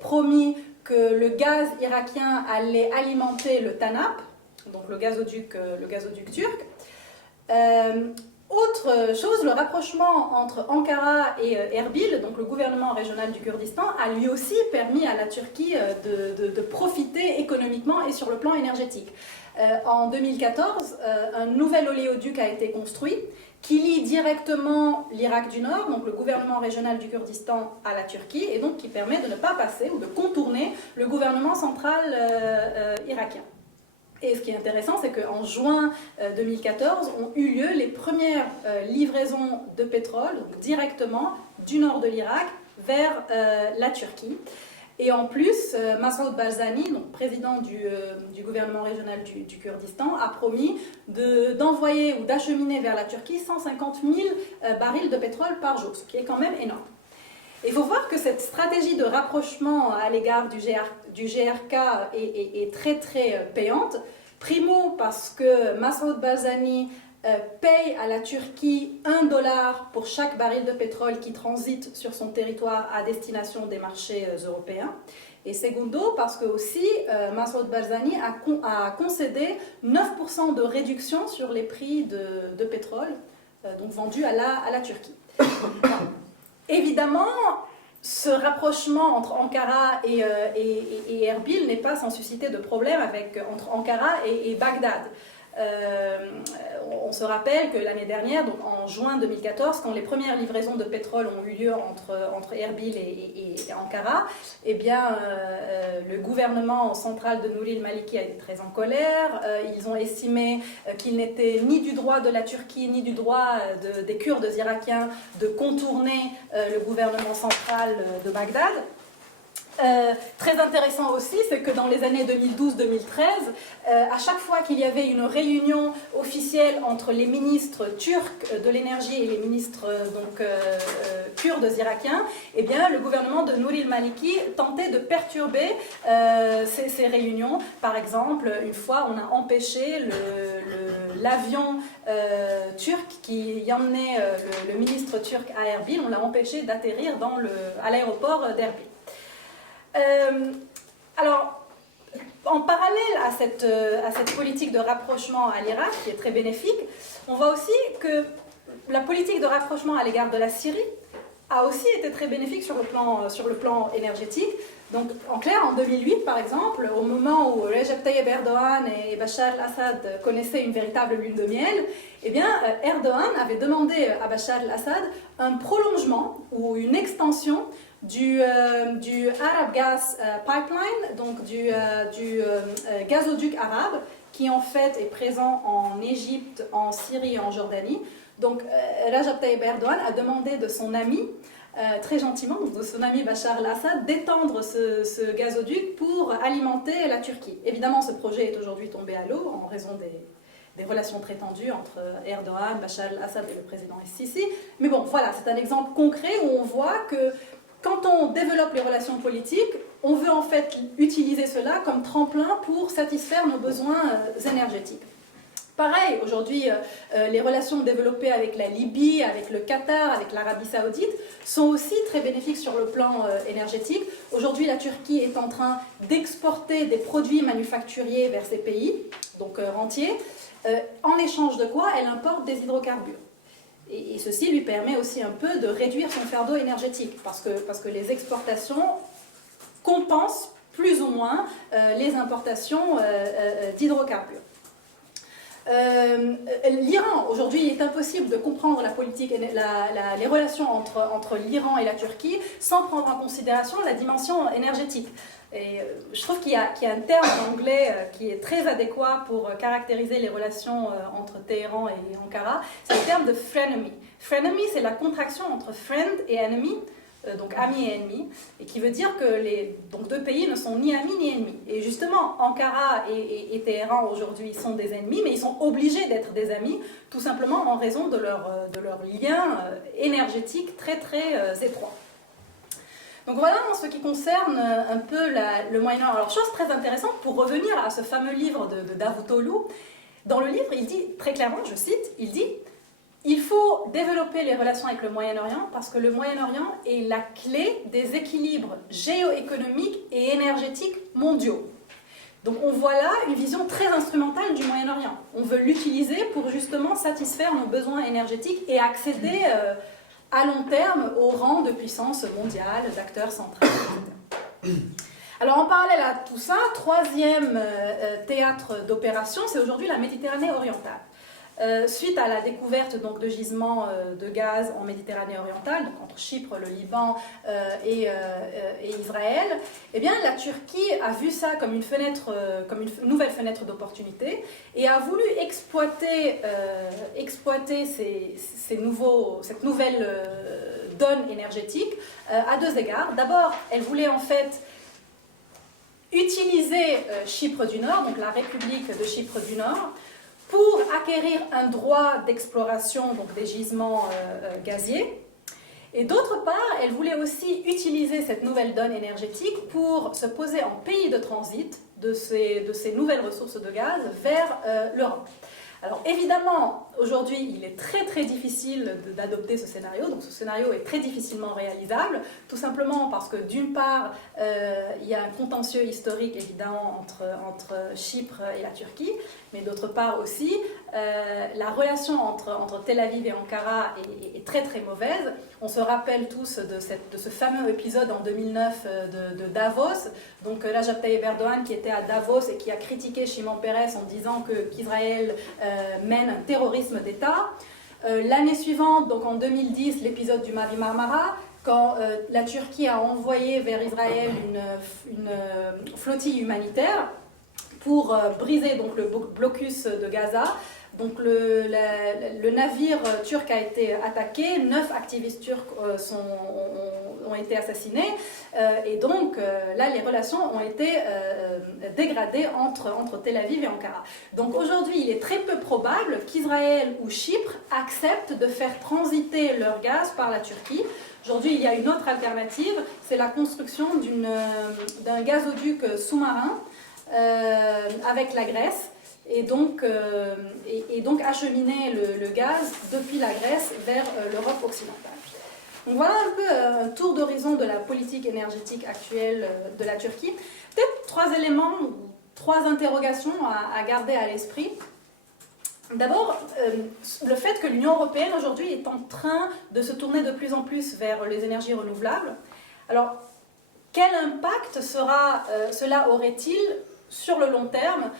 promis que le gaz irakien allait alimenter le TANAP, donc le gazoduc turc. Autre chose, le rapprochement entre Ankara et Erbil, donc le gouvernement régional du Kurdistan, a lui aussi permis à la Turquie de profiter économiquement et sur le plan énergétique. En 2014, un nouvel oléoduc a été construit qui lie directement l'Irak du Nord, donc le gouvernement régional du Kurdistan, à la Turquie, et donc qui permet de ne pas passer ou de contourner le gouvernement central irakien. Et ce qui est intéressant, c'est qu'en juin 2014 ont eu lieu les premières livraisons de pétrole, donc directement du nord de l'Irak vers la Turquie. Et en plus, Masoud Barzani, donc président du gouvernement régional du Kurdistan, a promis d'envoyer ou d'acheminer vers la Turquie 150 000 barils de pétrole par jour, ce qui est quand même énorme. Il faut voir que cette stratégie de rapprochement à l'égard du GRK est très très payante. Primo parce que Masoud Barzani paye à la Turquie $1 pour chaque baril de pétrole qui transite sur son territoire à destination des marchés européens. Et secondo, parce que aussi Masoud Barzani a concédé 9% de réduction sur les prix de pétrole donc vendus à la Turquie. Alors, évidemment, ce rapprochement entre Ankara et Erbil n'est pas sans susciter de problèmes entre Ankara et Bagdad. On se rappelle que l'année dernière, donc en juin 2014, quand les premières livraisons de pétrole ont eu lieu entre Erbil et Ankara, eh bien, le gouvernement central de Nouri el-Maliki a été très en colère. Ils ont estimé qu'il n'était ni du droit de la Turquie ni du droit des Kurdes irakiens de contourner le gouvernement central de Bagdad. Très intéressant aussi, c'est que dans les années 2012-2013, à chaque fois qu'il y avait une réunion officielle entre les ministres turcs de l'énergie et les ministres kurdes irakiens, eh bien, le gouvernement de Nouri el-Maliki tentait de perturber ces réunions. Par exemple, une fois, on a empêché l'avion turc qui emmenait le ministre turc à Erbil, on l'a empêché d'atterrir à l'aéroport d'Erbil. Alors, en parallèle à cette politique de rapprochement à l'Irak, qui est très bénéfique, on voit aussi que la politique de rapprochement à l'égard de la Syrie a aussi été très bénéfique sur le plan énergétique. Donc, en clair, en 2008, par exemple, au moment où Recep Tayyip Erdogan et Bachar al-Assad connaissaient une véritable lune de miel, eh bien, Erdogan avait demandé à Bachar al-Assad un prolongement ou une extension du Arab Gas Pipeline, donc du gazoduc arabe, qui en fait est présent en Égypte, en Syrie et en Jordanie. Donc, Recep Tayyip Erdogan a demandé de son ami, très gentiment, de son ami Bachar al-Assad, d'étendre ce gazoduc pour alimenter la Turquie. Évidemment, ce projet est aujourd'hui tombé à l'eau en raison des relations très tendues entre Erdogan, Bachar al-Assad et le président Sisi. Mais bon, voilà, c'est un exemple concret où on voit que quand on développe les relations politiques, on veut en fait utiliser cela comme tremplin pour satisfaire nos besoins énergétiques. Pareil, aujourd'hui, les relations développées avec la Libye, avec le Qatar, avec l'Arabie Saoudite sont aussi très bénéfiques sur le plan énergétique. Aujourd'hui, la Turquie est en train d'exporter des produits manufacturiers vers ces pays, donc rentiers, en échange de quoi elle importe des hydrocarbures. Et ceci lui permet aussi un peu de réduire son fardeau énergétique, parce que les exportations compensent plus ou moins les importations d'hydrocarbures. L'Iran, aujourd'hui, il est impossible de comprendre la politique, les relations entre l'Iran et la Turquie sans prendre en considération la dimension énergétique. Et je trouve qu'il y a un terme en anglais qui est très adéquat pour caractériser les relations entre Téhéran et Ankara, c'est le terme de frenemy. Frenemy, c'est la contraction entre friend et enemy, donc amis et ennemis, et qui veut dire que les deux pays ne sont ni amis ni ennemis. Et justement, Ankara et Téhéran aujourd'hui sont des ennemis, mais ils sont obligés d'être des amis, tout simplement en raison de leur lien énergétique très très étroit. Donc voilà en ce qui concerne un peu le Moyen-Orient. Alors, chose très intéressante, pour revenir à ce fameux livre de Davutoglu, dans le livre, il dit très clairement, je cite, il dit « Il faut développer les relations avec le Moyen-Orient parce que le Moyen-Orient est la clé des équilibres géoéconomiques et énergétiques mondiaux. » Donc on voit là une vision très instrumentale du Moyen-Orient. On veut l'utiliser pour justement satisfaire nos besoins énergétiques et accéder à long terme au rang de puissance mondiale, d'acteurs centraux, etc. Alors en parallèle à tout ça, troisième théâtre d'opération, c'est aujourd'hui la Méditerranée orientale. Suite à la découverte donc, de gisements de gaz en Méditerranée orientale, donc entre Chypre, le Liban et Israël, eh bien, la Turquie a vu ça comme une nouvelle fenêtre d'opportunité et a voulu exploiter cette nouvelle donne énergétique à deux égards. D'abord, elle voulait en fait utiliser Chypre du Nord, donc la République de Chypre du Nord, pour acquérir un droit d'exploration donc des gisements gaziers. Et d'autre part, elle voulait aussi utiliser cette nouvelle donne énergétique pour se poser en pays de transit de ces nouvelles ressources de gaz vers l'Europe. Alors évidemment, aujourd'hui, il est très très difficile d'adopter ce scénario, donc ce scénario est très difficilement réalisable, tout simplement parce que d'une part, il y a un contentieux historique évidemment entre Chypre et la Turquie, mais d'autre part aussi, la relation entre Tel Aviv et Ankara est très très mauvaise. On se rappelle tous de ce fameux épisode en 2009 de Davos, donc Recep Tayyip Erdogan qui était à Davos et qui a critiqué Shimon Peres en disant qu'Israël mène un terrorisme d'État. L'année suivante, donc en 2010, l'épisode du Mavi Marmara, quand la Turquie a envoyé vers Israël une flottille humanitaire pour briser donc, le blocus de Gaza. Donc le navire turc a été attaqué, 9 activistes turcs ont été assassinés, et donc là les relations ont été dégradées entre Tel Aviv et Ankara. Donc aujourd'hui il est très peu probable qu'Israël ou Chypre acceptent de faire transiter leur gaz par la Turquie. Aujourd'hui il y a une autre alternative, c'est la construction d'un gazoduc sous-marin avec la Grèce. Et donc acheminer le gaz depuis la Grèce vers l'Europe occidentale. Donc voilà un peu un tour d'horizon de la politique énergétique actuelle de la Turquie. Peut-être 3 éléments, 3 interrogations à garder à l'esprit. D'abord, le fait que l'Union européenne aujourd'hui est en train de se tourner de plus en plus vers les énergies renouvelables. Alors, quel impact cela aurait-il sur le long terme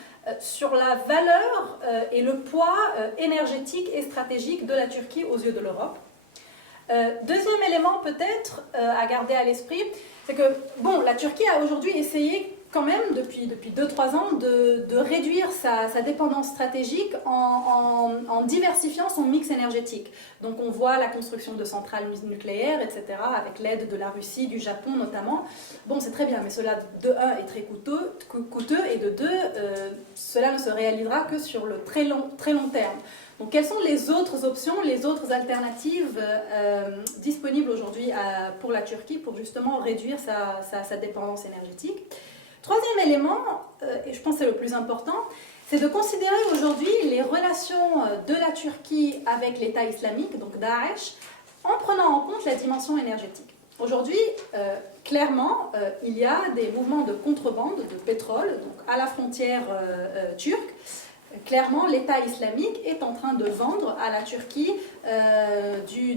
sur la valeur et le poids énergétique et stratégique de la Turquie aux yeux de l'Europe? Deuxième élément peut-être à garder à l'esprit, c'est que bon, la Turquie a aujourd'hui essayé quand même depuis 2-3 ans de réduire sa dépendance stratégique en diversifiant son mix énergétique. Donc on voit la construction de centrales nucléaires, etc., avec l'aide de la Russie, du Japon notamment. Bon, c'est très bien, mais cela de 1 est très coûteux et de 2, cela ne se réalisera que sur le très long terme. Donc quelles sont les autres options, les autres alternatives disponibles aujourd'hui pour la Turquie pour justement réduire sa dépendance énergétique? Troisième élément, et je pense que c'est le plus important, c'est de considérer aujourd'hui les relations de la Turquie avec l'État islamique, donc Daesh, en prenant en compte la dimension énergétique. Aujourd'hui, clairement, il y a des mouvements de contrebande de pétrole donc à la frontière turque. Clairement, l'État islamique est en train de vendre à la Turquie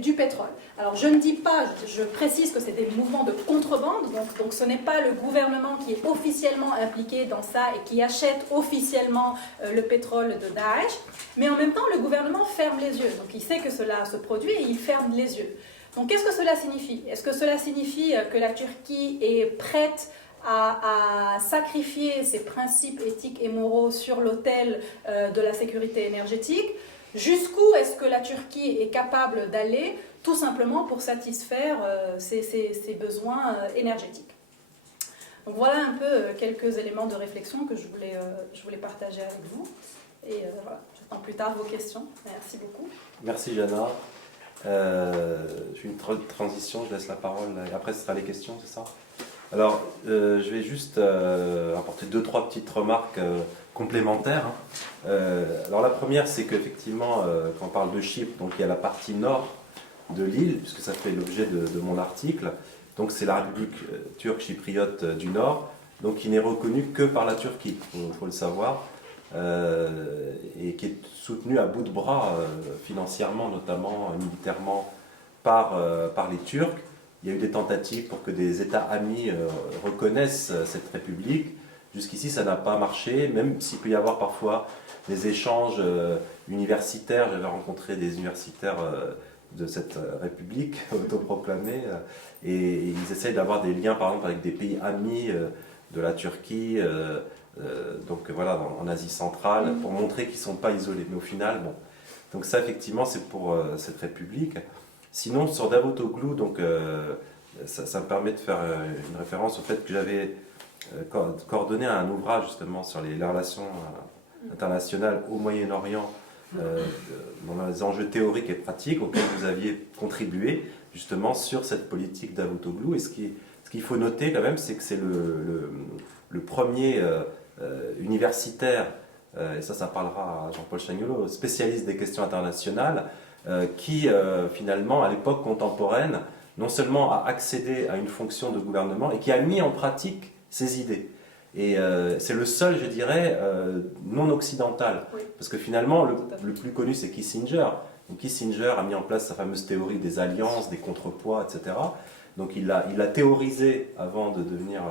du pétrole. Alors je ne dis pas, je précise que c'est des mouvements de contrebande, donc ce n'est pas le gouvernement qui est officiellement impliqué dans ça et qui achète officiellement le pétrole de Daesh, mais en même temps le gouvernement ferme les yeux. Donc il sait que cela se produit et il ferme les yeux. Donc qu'est-ce que cela signifie? Est-ce que cela signifie que la Turquie est prête à sacrifier ses principes éthiques et moraux sur l'autel de la sécurité énergétique? Jusqu'où est-ce que la Turquie est capable d'aller tout simplement pour satisfaire ses besoins énergétiques? Donc voilà un peu quelques éléments de réflexion que je voulais partager avec vous. Et voilà, j'attends plus tard vos questions. Merci beaucoup. Merci Jana. J'ai une transition, je laisse la parole. Et après, ce sera les questions, c'est ça? Alors, je vais juste apporter 2-3 petites remarques complémentaires. Alors la première, c'est qu'effectivement, quand on parle de Chypre, donc il y a la partie nord de l'île, puisque ça fait l'objet de mon article. Donc c'est la République turque chypriote du Nord, donc qui n'est reconnue que par la Turquie, il faut le savoir, et qui est soutenue à bout de bras financièrement, notamment militairement, par les Turcs. Il y a eu des tentatives pour que des États amis reconnaissent cette République. Jusqu'ici, ça n'a pas marché, même s'il peut y avoir parfois des échanges universitaires. J'avais rencontré des universitaires de cette République autoproclamée, et ils essayent d'avoir des liens, par exemple, avec des pays amis de la Turquie, donc voilà, en Asie centrale, pour montrer qu'ils ne sont pas isolés. Mais au final, bon. Donc ça, effectivement, c'est pour cette République. Sinon, sur Davutoglu, donc, ça me permet de faire une référence au fait que j'avais coordonné un ouvrage justement sur les relations internationales au Moyen-Orient, dans les enjeux théoriques et pratiques auxquels vous aviez contribué justement sur cette politique Davutoglu. Et ce qu'il faut noter quand même, c'est que c'est le premier universitaire, et ça parlera à Jean-Paul Chagnolo, spécialiste des questions internationales, qui finalement, à l'époque contemporaine, non seulement a accédé à une fonction de gouvernement, et qui a mis en pratique ses idées. Et c'est le seul, je dirais, non occidental. Oui. Parce que finalement, le plus connu, c'est Kissinger. Donc, Kissinger a mis en place sa fameuse théorie des alliances, des contrepoids, etc. Donc il l'a théorisé avant de devenir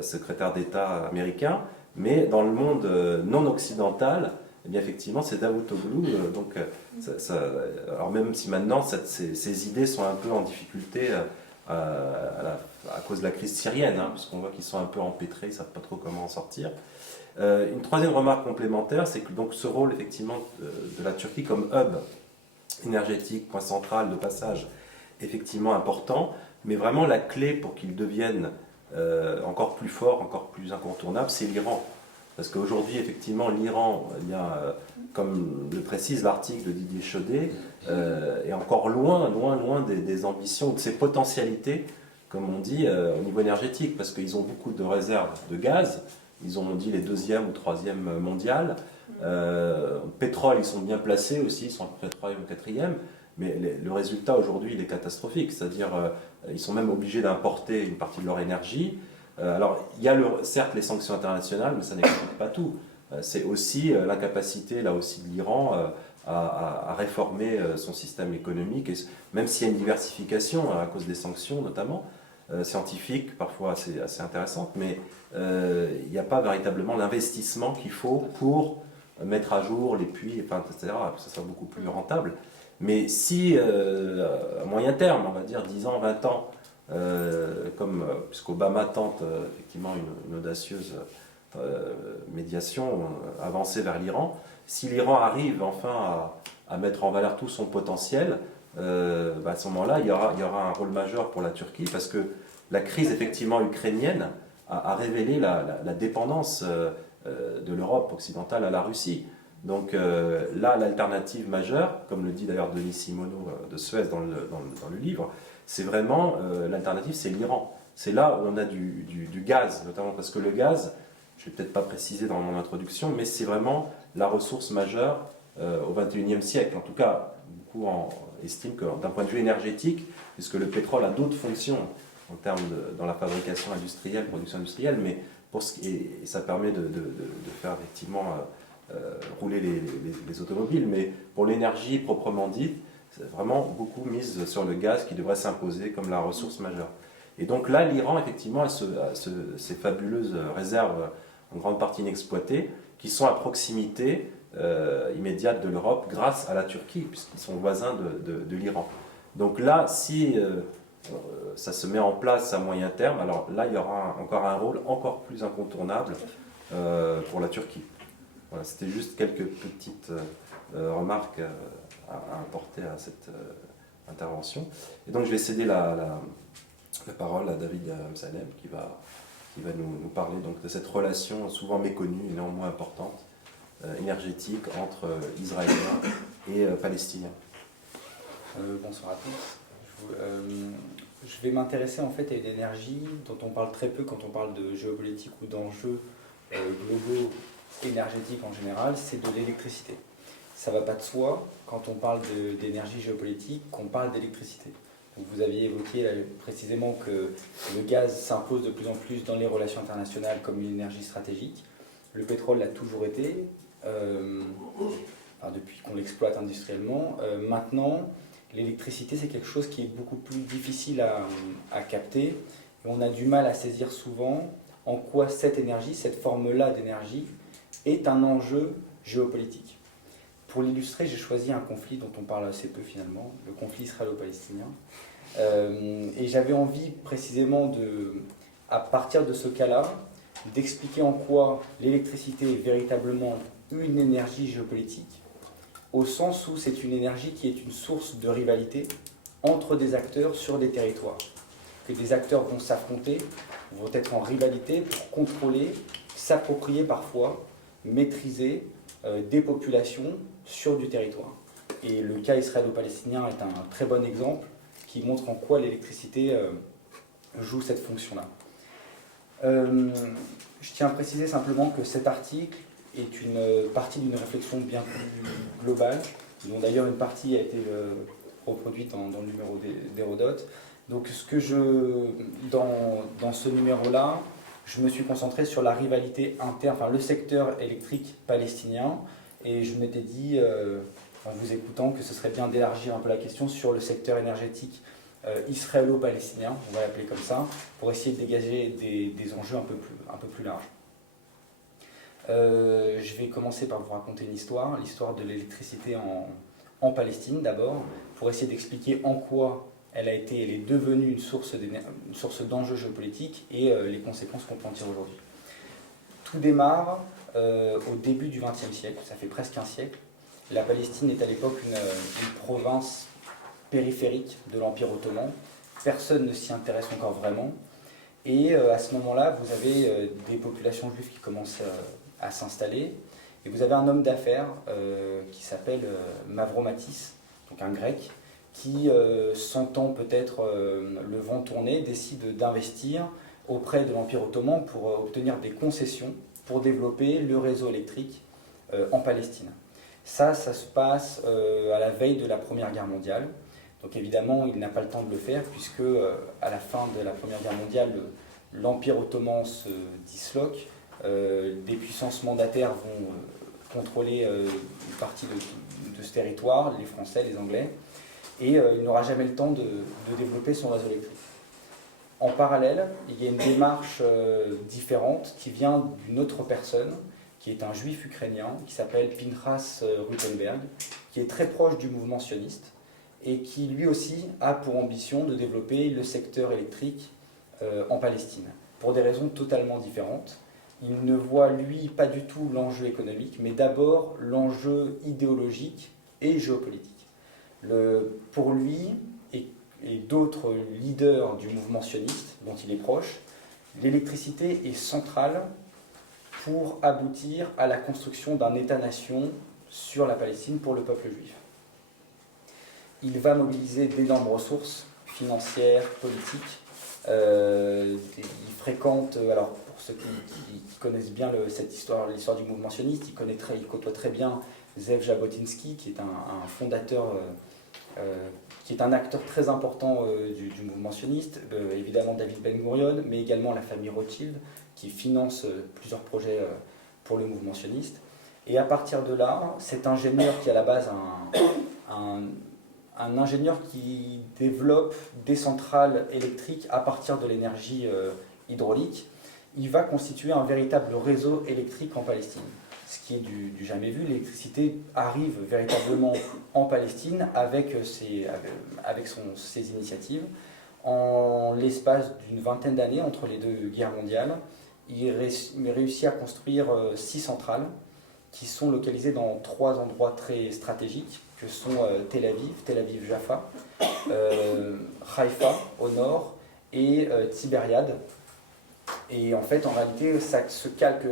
secrétaire d'État américain. Mais dans le monde non occidental, eh bien, effectivement, c'est Davutoglu. Alors même si maintenant, ces idées sont un peu en difficulté à cause de la crise syrienne, hein, puisqu'on voit qu'ils sont un peu empêtrés, ils ne savent pas trop comment en sortir. Une troisième remarque complémentaire, c'est que donc, ce rôle effectivement de la Turquie comme hub énergétique, point central de passage, effectivement important, mais vraiment la clé pour qu'il devienne encore plus fort, encore plus incontournable, c'est l'Iran. Parce qu'aujourd'hui, effectivement, l'Iran, eh bien, comme le précise l'article de Didier Chaudet, est encore loin des ambitions, de ses potentialités, comme on dit, au niveau énergétique, parce qu'ils ont beaucoup de réserves de gaz, ils ont dit les 2e ou 3e mondiales. Pétrole, ils sont bien placés aussi, ils sont à peu près 3e ou 4e, mais le résultat aujourd'hui, il est catastrophique, c'est-à-dire ils sont même obligés d'importer une partie de leur énergie. Alors, il y a certes les sanctions internationales, mais ça n'explique pas tout. c'est aussi l'incapacité, là aussi, de l'Iran à réformer son système économique, et même s'il y a une diversification à cause des sanctions notamment, scientifiques, parfois assez intéressantes, mais il n'y a pas véritablement l'investissement qu'il faut pour mettre à jour les puits, enfin, etc., pour que ça soit beaucoup plus rentable. Mais si, à moyen terme, on va dire 10 ans, 20 ans, puisqu'Obama tente effectivement une audacieuse médiation avancée vers l'Iran, si l'Iran arrive enfin à mettre en valeur tout son potentiel, à ce moment-là, il y aura un rôle majeur pour la Turquie, parce que la crise effectivement ukrainienne a révélé la dépendance de l'Europe occidentale à la Russie. Donc là, l'alternative majeure, comme le dit d'ailleurs Denis Simoneau de Suez dans le livre, c'est vraiment l'alternative, c'est l'Iran. C'est là où on a du gaz, notamment parce que le gaz, je ne vais peut-être pas préciser dans mon introduction, mais c'est vraiment la ressource majeure au XXIe siècle. En tout cas, beaucoup estiment que d'un point de vue énergétique, puisque le pétrole a d'autres fonctions en termes dans la fabrication industrielle, production industrielle, mais et ça permet de faire effectivement rouler les automobiles, mais pour l'énergie proprement dite, c'est vraiment beaucoup mise sur le gaz qui devrait s'imposer comme la ressource majeure. Et donc là, l'Iran, effectivement, a ces fabuleuses réserves, en grande partie inexploitées, qui sont à proximité immédiate de l'Europe grâce à la Turquie, puisqu'ils sont voisins de l'Iran. Donc là, si ça se met en place à moyen terme, alors là, il y aura encore un rôle encore plus incontournable pour la Turquie. Voilà, c'était juste quelques petites remarques à apporter à cette intervention. Et donc je vais céder la parole à David Amsalem qui va nous parler donc de cette relation souvent méconnue et néanmoins importante, énergétique entre Israéliens et Palestiniens. Bonsoir à tous. Je vais m'intéresser en fait à une énergie dont on parle très peu quand on parle de géopolitique ou d'enjeux globaux énergétiques en général, c'est de l'électricité. Ça ne va pas de soi quand on parle d'énergie géopolitique qu'on parle d'électricité. Vous aviez évoqué précisément que le gaz s'impose de plus en plus dans les relations internationales comme une énergie stratégique. Le pétrole l'a toujours été, depuis qu'on l'exploite industriellement. Maintenant, l'électricité, c'est quelque chose qui est beaucoup plus difficile à capter. Et on a du mal à saisir souvent en quoi cette énergie, cette forme-là d'énergie, est un enjeu géopolitique. Pour l'illustrer, j'ai choisi un conflit dont on parle assez peu finalement, le conflit israélo-palestinien. Et j'avais envie précisément, à partir de ce cas-là, d'expliquer en quoi l'électricité est véritablement une énergie géopolitique, au sens où c'est une énergie qui est une source de rivalité entre des acteurs sur des territoires. Que des acteurs vont s'affronter, vont être en rivalité pour contrôler, s'approprier parfois, maîtriser des populations sur du territoire. Et le cas israélo-palestinien est un très bon exemple qui montre en quoi l'électricité joue cette fonction-là. Je tiens à préciser simplement que cet article est une partie d'une réflexion bien plus globale, dont d'ailleurs une partie a été reproduite dans le numéro d'Hérodote. Donc dans ce numéro-là, je me suis concentré sur la rivalité interne, enfin le secteur électrique palestinien, et je m'étais dit, en vous écoutant, que ce serait bien d'élargir un peu la question sur le secteur énergétique israélo-palestinien, on va l'appeler comme ça, pour essayer de dégager des enjeux un peu plus larges. Je vais commencer par vous raconter l'histoire de l'électricité en Palestine d'abord, pour essayer d'expliquer en quoi elle est devenue une source d'enjeux géopolitiques et les conséquences qu'on peut en tirer aujourd'hui. Tout démarre au début du XXe siècle, ça fait presque un siècle. La Palestine est à l'époque une province périphérique de l'Empire ottoman. Personne ne s'y intéresse encore vraiment. Et à ce moment-là, vous avez des populations juives qui commencent à s'installer. Et vous avez un homme d'affaires qui s'appelle Mavromatis, donc un grec, qui, sentant peut-être le vent tourner, décide d'investir auprès de l'Empire ottoman pour obtenir des concessions pour développer le réseau électrique en Palestine. Ça se passe à la veille de la Première Guerre mondiale. Donc évidemment, il n'a pas le temps de le faire puisque à la fin de la Première Guerre mondiale, l'Empire ottoman se disloque des puissances mandataires vont contrôler une partie de ce territoire, les Français, les Anglais, et il n'aura jamais le temps de développer son réseau électrique. En parallèle, il y a une démarche différente qui vient d'une autre personne, qui est un juif ukrainien, qui s'appelle Pinchas Rutenberg, qui est très proche du mouvement sioniste, et qui lui aussi a pour ambition de développer le secteur électrique en Palestine, pour des raisons totalement différentes. Il ne voit, lui, pas du tout l'enjeu économique, mais d'abord l'enjeu idéologique et géopolitique. Pour lui et d'autres leaders du mouvement sioniste dont il est proche, l'électricité est centrale pour aboutir à la construction d'un État-nation sur la Palestine pour le peuple juif. Il va mobiliser d'énormes ressources financières, politiques. Il fréquente, alors pour ceux qui connaissent bien l'histoire du mouvement sioniste, il côtoie très bien Zev Jabotinsky, qui est un fondateur, qui est un acteur très important du mouvement sioniste, évidemment David Ben Gurion, mais également la famille Rothschild, qui finance plusieurs projets pour le mouvement sioniste. Et à partir de là, cet ingénieur qui est à la base un ingénieur qui développe des centrales électriques à partir de l'énergie hydraulique, il va constituer un véritable réseau électrique en Palestine. Ce qui est du jamais vu, l'électricité arrive véritablement en Palestine avec ses initiatives. En l'espace d'une vingtaine d'années, entre les deux guerres mondiales, il réussit à construire 6 centrales qui sont localisées dans 3 endroits très stratégiques, que sont Tel Aviv-Jaffa, Haïfa au nord et Tibériade. Et en fait, en réalité, ça se calque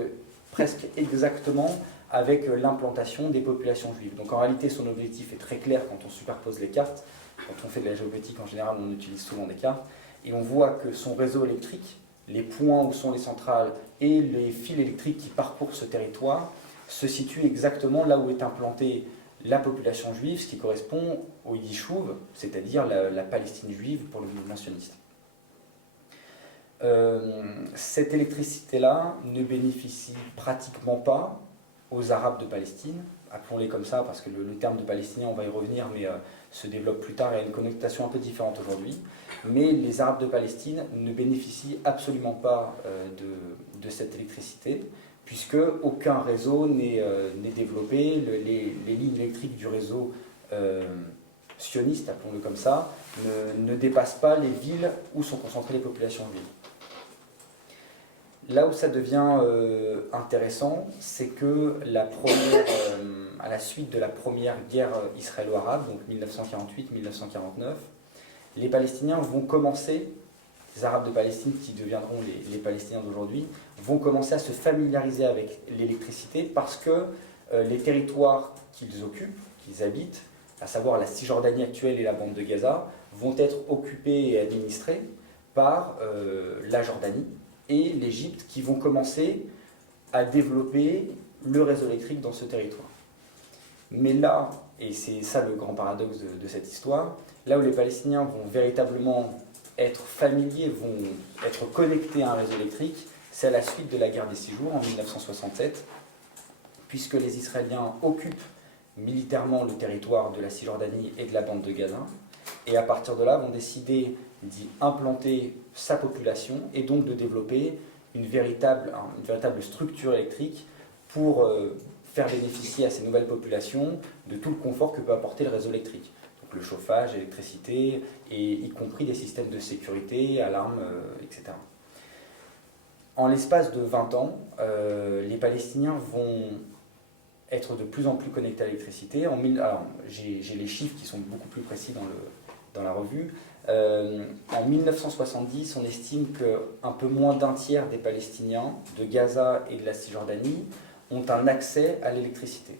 presque exactement avec l'implantation des populations juives. Donc en réalité, son objectif est très clair quand on superpose les cartes. Quand on fait de la géopolitique, en général, on utilise souvent des cartes. Et on voit que son réseau électrique, les points où sont les centrales et les fils électriques qui parcourent ce territoire, se situent exactement là où est implantée la population juive, ce qui correspond au Yishuv, c'est-à-dire la Palestine juive pour le mouvement sioniste. Cette électricité-là ne bénéficie pratiquement pas aux Arabes de Palestine, appelons-les comme ça parce que le terme de Palestinien, on va y revenir, mais se développe plus tard et a une connotation un peu différente aujourd'hui. Mais les Arabes de Palestine ne bénéficient absolument pas de cette électricité, puisque aucun réseau n'est développé. Les lignes électriques du réseau sioniste, appelons-le comme ça, ne dépassent pas les villes où sont concentrées les populations juives. Là où ça devient intéressant, c'est que à la suite de la première guerre israélo-arabe, donc 1948-1949, les Palestiniens vont commencer, les Arabes de Palestine qui deviendront les Palestiniens d'aujourd'hui, vont commencer à se familiariser avec l'électricité parce que les territoires qu'ils occupent, qu'ils habitent, à savoir la Cisjordanie actuelle et la bande de Gaza, vont être occupés et administrés par la Jordanie et l'Égypte qui vont commencer à développer le réseau électrique dans ce territoire. Mais là, et c'est ça le grand paradoxe de cette histoire, là où les Palestiniens vont véritablement être familiers, vont être connectés à un réseau électrique, c'est à la suite de la guerre des 6 jours en 1967, puisque les Israéliens occupent militairement le territoire de la Cisjordanie et de la bande de Gaza, et à partir de là vont décider d'y implanter sa population et donc de développer une véritable structure électrique pour faire bénéficier à ces nouvelles populations de tout le confort que peut apporter le réseau électrique. Donc le chauffage, l'électricité, et y compris des systèmes de sécurité, alarmes, etc. En l'espace de 20 ans, les Palestiniens vont être de plus en plus connectés à l'électricité. Alors, j'ai les chiffres qui sont beaucoup plus précis dans la revue. En 1970, on estime qu'un peu moins d'un tiers des Palestiniens de Gaza et de la Cisjordanie ont un accès à l'électricité.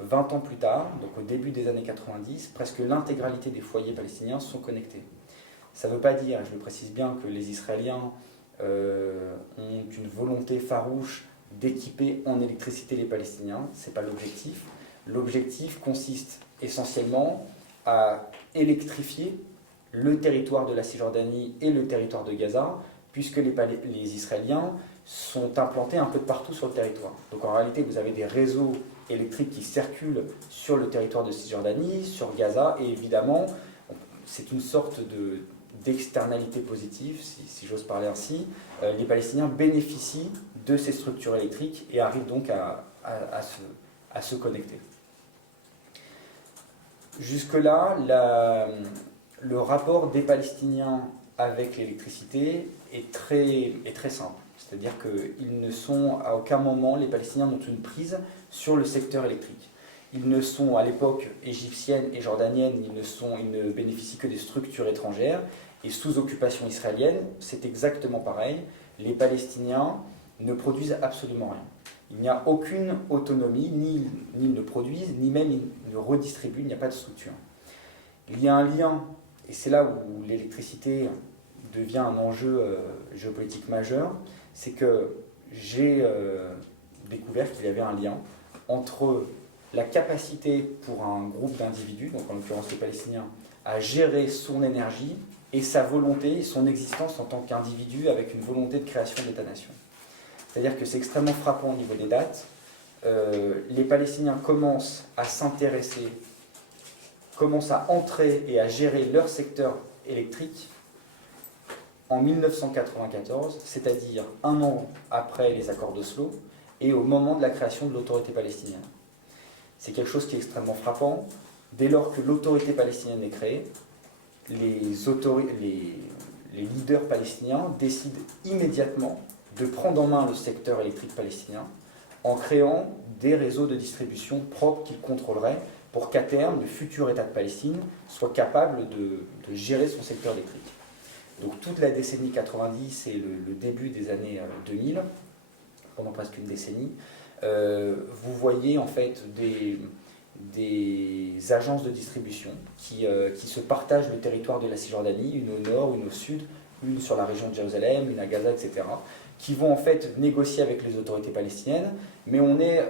20 ans plus tard, donc au début des années 90, presque l'intégralité des foyers palestiniens sont connectés. Ça ne veut pas dire, je le précise bien, que les Israéliens ont une volonté farouche d'équiper en électricité les Palestiniens, ce n'est pas l'objectif. L'objectif consiste essentiellement à électrifier le territoire de la Cisjordanie et le territoire de Gaza puisque les Israéliens sont implantés un peu de partout sur le territoire. Donc en réalité, vous avez des réseaux électriques qui circulent sur le territoire de Cisjordanie, sur Gaza, et évidemment, c'est une sorte d'externalité positive, si j'ose parler ainsi. Les Palestiniens bénéficient de ces structures électriques et arrivent donc à se connecter. Jusque-là, le rapport des Palestiniens avec l'électricité est très simple. C'est-à-dire qu'ils ne sont, à aucun moment, les Palestiniens n'ont une prise sur le secteur électrique. Ils ne sont, à l'époque égyptienne et jordanienne, ils ne bénéficient que des structures étrangères. Et sous occupation israélienne, c'est exactement pareil. Les Palestiniens ne produisent absolument rien. Il n'y a aucune autonomie, ni ils ne produisent, ni même ils ne redistribuent, il n'y a pas de structure. Il y a un lien, et c'est là où l'électricité devient un enjeu géopolitique majeur, c'est que j'ai découvert qu'il y avait un lien entre la capacité pour un groupe d'individus, donc en l'occurrence les Palestiniens, à gérer son énergie et sa volonté, son existence en tant qu'individu avec une volonté de création d'État-nation. C'est-à-dire que c'est extrêmement frappant au niveau des dates. Les Palestiniens commencent à s'intéresser, commencent à entrer et à gérer leur secteur électrique en 1994, c'est-à-dire un an après les accords d'Oslo et au moment de la création de l'autorité palestinienne. C'est quelque chose qui est extrêmement frappant. Dès lors que l'autorité palestinienne est créée, les leaders palestiniens décident immédiatement de prendre en main le secteur électrique palestinien en créant des réseaux de distribution propres qu'ils contrôleraient pour qu'à terme, le futur État de Palestine soit capable de gérer son secteur électrique. Donc toute la décennie 90 et le début des années 2000, pendant presque une décennie, vous voyez en fait des agences de distribution qui se partagent le territoire de la Cisjordanie, une au nord, une au sud, une sur la région de Jérusalem, une à Gaza, etc., qui vont en fait négocier avec les autorités palestiniennes, mais on est,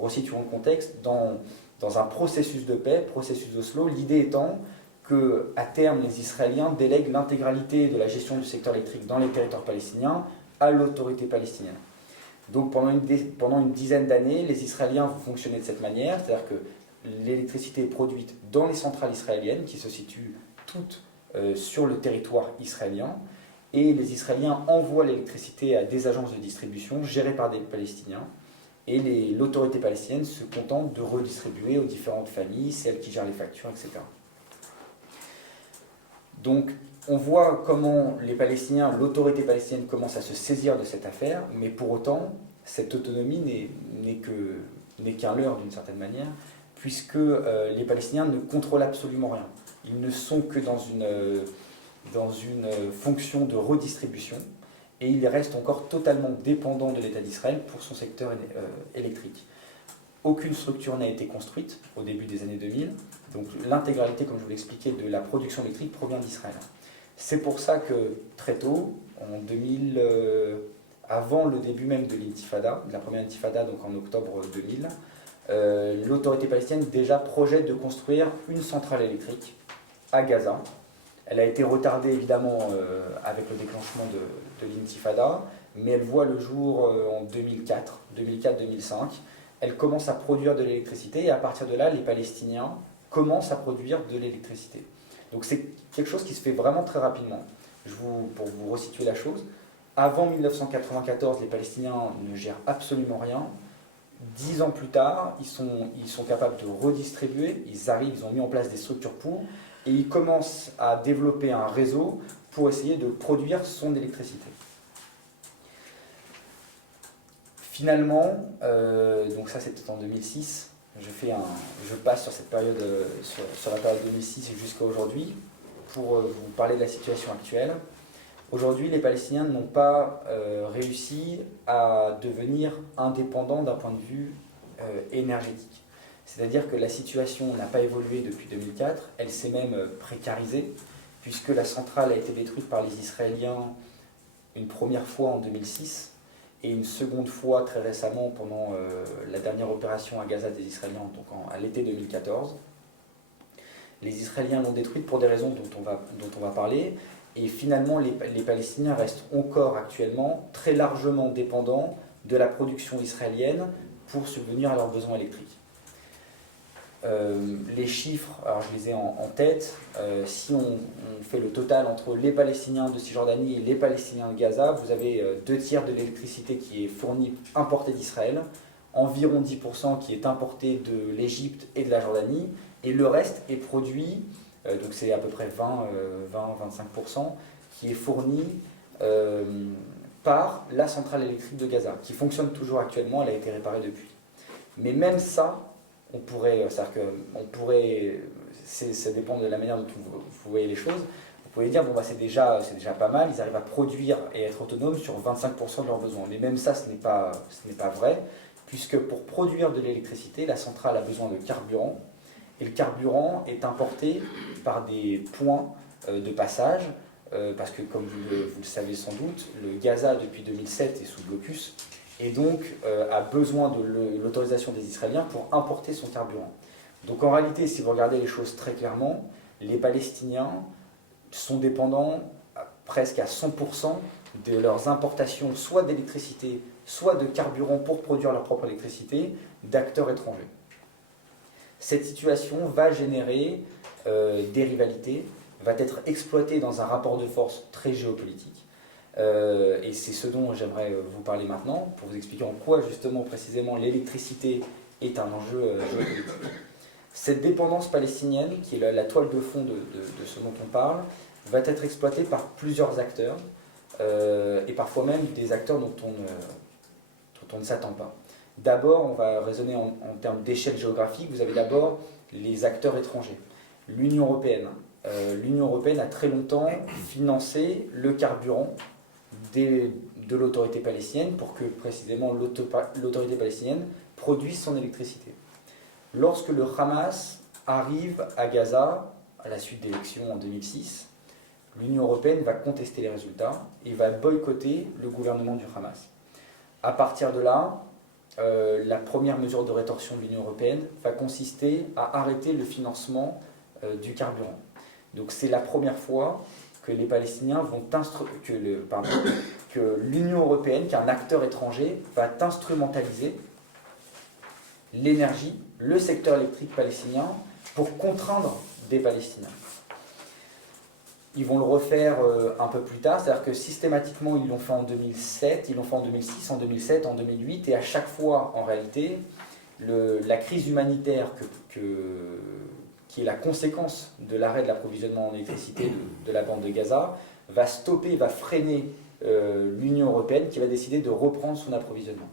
resituons le contexte, dans un processus de paix, processus d'Oslo, l'idée étant qu'à terme, les Israéliens délèguent l'intégralité de la gestion du secteur électrique dans les territoires palestiniens à l'autorité palestinienne. Donc pendant une dizaine d'années, les Israéliens vont fonctionner de cette manière, c'est-à-dire que l'électricité est produite dans les centrales israéliennes, qui se situent toutes sur le territoire israélien, et les Israéliens envoient l'électricité à des agences de distribution gérées par des Palestiniens, et l'autorité palestinienne se contente de redistribuer aux différentes familles, celles qui gèrent les factures, etc. Donc, on voit comment les Palestiniens, l'autorité palestinienne commence à se saisir de cette affaire, mais pour autant, cette autonomie n'est qu'un leurre d'une certaine manière, puisque les Palestiniens ne contrôlent absolument rien. Ils ne sont que dans une fonction de redistribution, et ils restent encore totalement dépendants de l'État d'Israël pour son secteur électrique. Aucune structure n'a été construite au début des années 2000, donc l'intégralité, comme je vous l'expliquais, de la production électrique provient d'Israël. C'est pour ça que très tôt, en 2000, avant le début même de l'intifada, de la première intifada, donc en octobre 2000, l'autorité palestinienne déjà projette de construire une centrale électrique à Gaza. Elle a été retardée évidemment avec le déclenchement de l'intifada, mais elle voit le jour en 2004-2005. Elle commence à produire de l'électricité et à partir de là, les Palestiniens commencent à produire de l'électricité. Donc c'est quelque chose qui se fait vraiment très rapidement. Pour vous resituer la chose, avant 1994, les Palestiniens ne gèrent absolument rien. 10 ans plus tard, ils sont capables de redistribuer, ils ont mis en place des structures pour, et ils commencent à développer un réseau pour essayer de produire son électricité. Finalement, donc ça c'était en 2006, je passe sur cette période, sur la période 2006 jusqu'à aujourd'hui, pour vous parler de la situation actuelle. Aujourd'hui, les Palestiniens n'ont pas réussi à devenir indépendants d'un point de vue énergétique. C'est-à-dire que la situation n'a pas évolué depuis 2004, elle s'est même précarisée, puisque la centrale a été détruite par les Israéliens une première fois en 2006, et une seconde fois très récemment pendant la dernière opération à Gaza des Israéliens, donc à l'été 2014. Les Israéliens l'ont détruite pour des raisons dont on va parler. Et finalement, les Palestiniens restent encore actuellement très largement dépendants de la production israélienne pour subvenir à leurs besoins électriques. Les chiffres, alors je les ai en tête, si on fait le total entre les Palestiniens de Cisjordanie et les Palestiniens de Gaza, vous avez 2/3 de l'électricité qui est fournie, importée d'Israël, environ 10% qui est importé de l'Égypte et de la Jordanie, et le reste est produit, donc c'est à peu près 20-25%, qui est fourni par la centrale électrique de Gaza, qui fonctionne toujours actuellement, elle a été réparée depuis. Mais même ça, on pourrait, ça dépend de la manière dont vous voyez les choses, vous pouvez dire, bon, bah, c'est déjà pas mal, ils arrivent à produire et être autonomes sur 25% de leurs besoins. Mais même ça, ce n'est pas vrai, puisque pour produire de l'électricité, la centrale a besoin de carburant, et le carburant est importé par des points de passage, parce que comme vous le savez sans doute, le Gaza depuis 2007 est sous blocus, et donc a besoin de l'autorisation des Israéliens pour importer son carburant. Donc en réalité, si vous regardez les choses très clairement, les Palestiniens sont dépendants presque à 100% de leurs importations, soit d'électricité, soit de carburant pour produire leur propre électricité, d'acteurs étrangers. Cette situation va générer des rivalités, va être exploitée dans un rapport de force très géopolitique. Et c'est ce dont j'aimerais vous parler maintenant, pour vous expliquer en quoi justement précisément l'électricité est un enjeu géopolitique. Cette dépendance palestinienne, qui est la toile de fond de ce dont on parle, va être exploitée par plusieurs acteurs, et parfois même des acteurs dont on ne s'attend pas. D'abord, on va raisonner en termes d'échelle géographique. Vous avez d'abord les acteurs étrangers. L'Union européenne. L'Union européenne a très longtemps financé le carburant de l'autorité palestinienne pour que précisément l'autorité palestinienne produise son électricité. Lorsque le Hamas arrive à Gaza, à la suite d'élections en 2006, l'Union européenne va contester les résultats et va boycotter le gouvernement du Hamas. À partir de là, la première mesure de rétorsion de l'Union européenne va consister à arrêter le financement du carburant. Donc c'est la première fois que les Palestiniens que l'Union européenne, qui est un acteur étranger, va instrumentaliser l'énergie, le secteur électrique palestinien, pour contraindre des Palestiniens. Ils vont le refaire un peu plus tard, c'est-à-dire que systématiquement ils l'ont fait en 2007, ils l'ont fait en 2006, en 2007, en 2008, et à chaque fois, en réalité, la crise humanitaire qui est la conséquence de l'arrêt de l'approvisionnement en électricité de la bande de Gaza, va freiner l'Union européenne qui va décider de reprendre son approvisionnement.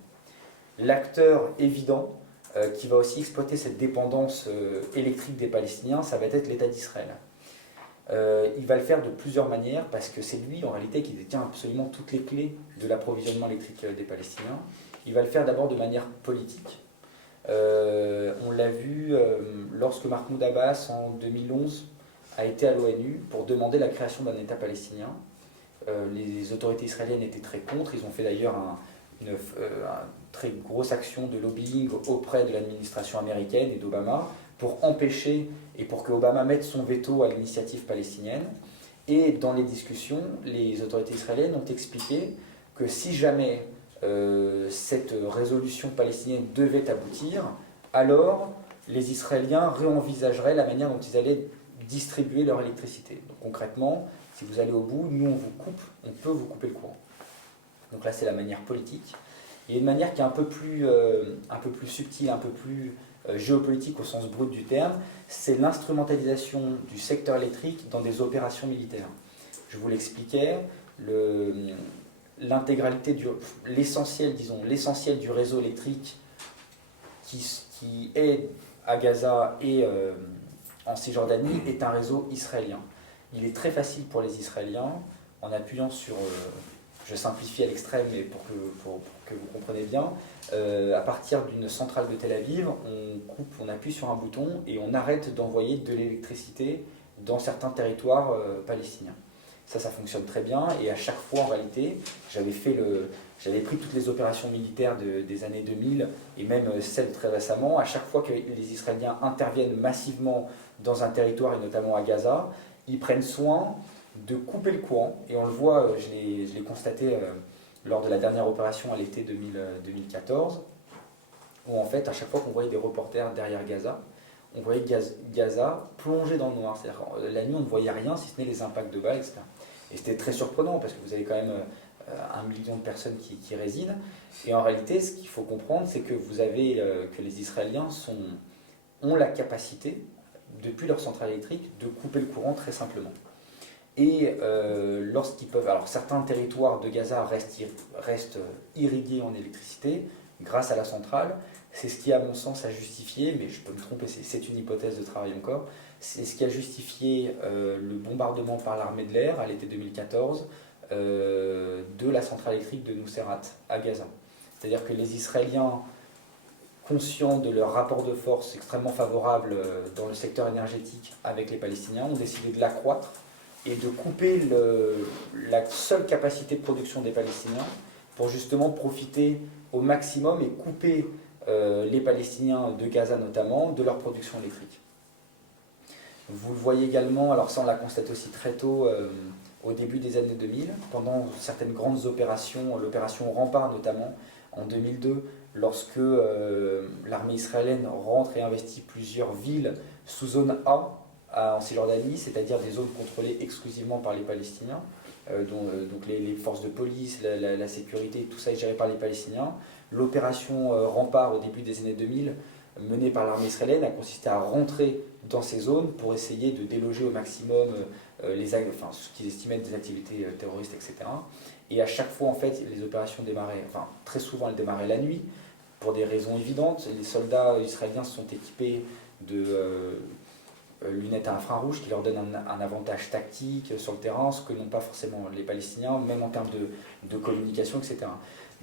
L'acteur évident qui va aussi exploiter cette dépendance électrique des Palestiniens, ça va être l'État d'Israël. Il va le faire de plusieurs manières parce que c'est lui en réalité qui détient absolument toutes les clés de l'approvisionnement électrique des Palestiniens. Il va le faire d'abord de manière politique. On l'a vu lorsque Mahmoud Abbas en 2011 a été à l'ONU pour demander la création d'un État palestinien. Les autorités israéliennes étaient très contre, ils ont fait d'ailleurs une très grosse action de lobbying auprès de l'administration américaine et d'Obama pour empêcher et pour que Obama mette son veto à l'initiative palestinienne. Et dans les discussions, les autorités israéliennes ont expliqué que si jamais cette résolution palestinienne devait aboutir, alors les Israéliens réenvisageraient la manière dont ils allaient distribuer leur électricité. Donc, concrètement, si vous allez au bout, nous on peut vous couper le courant. Donc là c'est la manière politique. Il y a une manière qui est un peu plus subtile, un peu plus géopolitique au sens brut du terme, c'est l'instrumentalisation du secteur électrique dans des opérations militaires. Je vous l'expliquais, l'essentiel du réseau électrique qui est à Gaza et en Cisjordanie est un réseau israélien. Il est très facile pour les Israéliens, en appuyant sur, je simplifie à l'extrême, mais pour que vous compreniez bien, à partir d'une centrale de Tel Aviv, on appuie sur un bouton et on arrête d'envoyer de l'électricité dans certains territoires palestiniens. Ça fonctionne très bien. Et à chaque fois, en réalité, j'avais pris toutes les opérations militaires des années 2000 et même celles très récemment. À chaque fois que les Israéliens interviennent massivement dans un territoire, et notamment à Gaza, ils prennent soin de couper le courant. Et on le voit, je l'ai constaté lors de la dernière opération à l'été 2014, où en fait, à chaque fois qu'on voyait des reporters derrière Gaza, on voyait Gaza plongé dans le noir. C'est-à-dire, la nuit, on ne voyait rien, si ce n'est les impacts de balles, etc. Et c'était très surprenant, parce que vous avez quand même 1 million de personnes qui résident. Et en réalité, ce qu'il faut comprendre, c'est que que les Israéliens ont la capacité, depuis leur centrale électrique, de couper le courant très simplement. Et lorsqu'ils peuvent... Alors, certains territoires de Gaza restent irrigués en électricité grâce à la centrale. C'est ce qui, à mon sens, a justifié, mais je peux me tromper, c'est une hypothèse de travail encore, c'est ce qui a justifié le bombardement par l'armée de l'air à l'été 2014 de la centrale électrique de Nuseirat à Gaza. C'est-à-dire que les Israéliens, conscients de leur rapport de force extrêmement favorable dans le secteur énergétique avec les Palestiniens, ont décidé de l'accroître et de couper la seule capacité de production des Palestiniens pour justement profiter au maximum et couper les Palestiniens de Gaza notamment de leur production électrique. Vous le voyez également, alors ça on l'a constaté aussi très tôt au début des années 2000, pendant certaines grandes opérations, l'opération Rempart notamment, en 2002, lorsque l'armée israélienne rentre et investit plusieurs villes sous zone A en Cisjordanie, c'est-à-dire des zones contrôlées exclusivement par les Palestiniens, donc les forces de police, la sécurité, tout ça est géré par les Palestiniens. L'opération Rempart au début des années 2000, menée par l'armée israélienne, a consisté à rentrer dans ces zones pour essayer de déloger au maximum ce qu'ils estimaient des activités terroristes, etc. Et à chaque fois, en fait, les opérations démarraient, enfin très souvent elles démarraient la nuit, pour des raisons évidentes. Les soldats israéliens se sont équipés de lunettes à infrarouge qui leur donnent un avantage tactique sur le terrain, ce que n'ont pas forcément les Palestiniens, même en termes de communication, etc.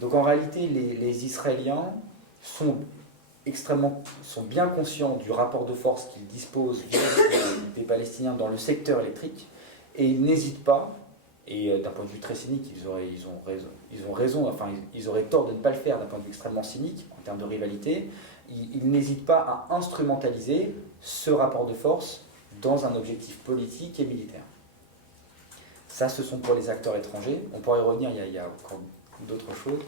Donc en réalité, les Israéliens sont bien conscients du rapport de force qu'ils disposent des Palestiniens dans le secteur électrique, et ils n'hésitent pas, et d'un point de vue très cynique, ils ont raison, enfin ils auraient tort de ne pas le faire d'un point de vue extrêmement cynique, en termes de rivalité, ils n'hésitent pas à instrumentaliser ce rapport de force dans un objectif politique et militaire. Ça, ce sont pour les acteurs étrangers. On pourrait y revenir, il y a encore d'autres choses.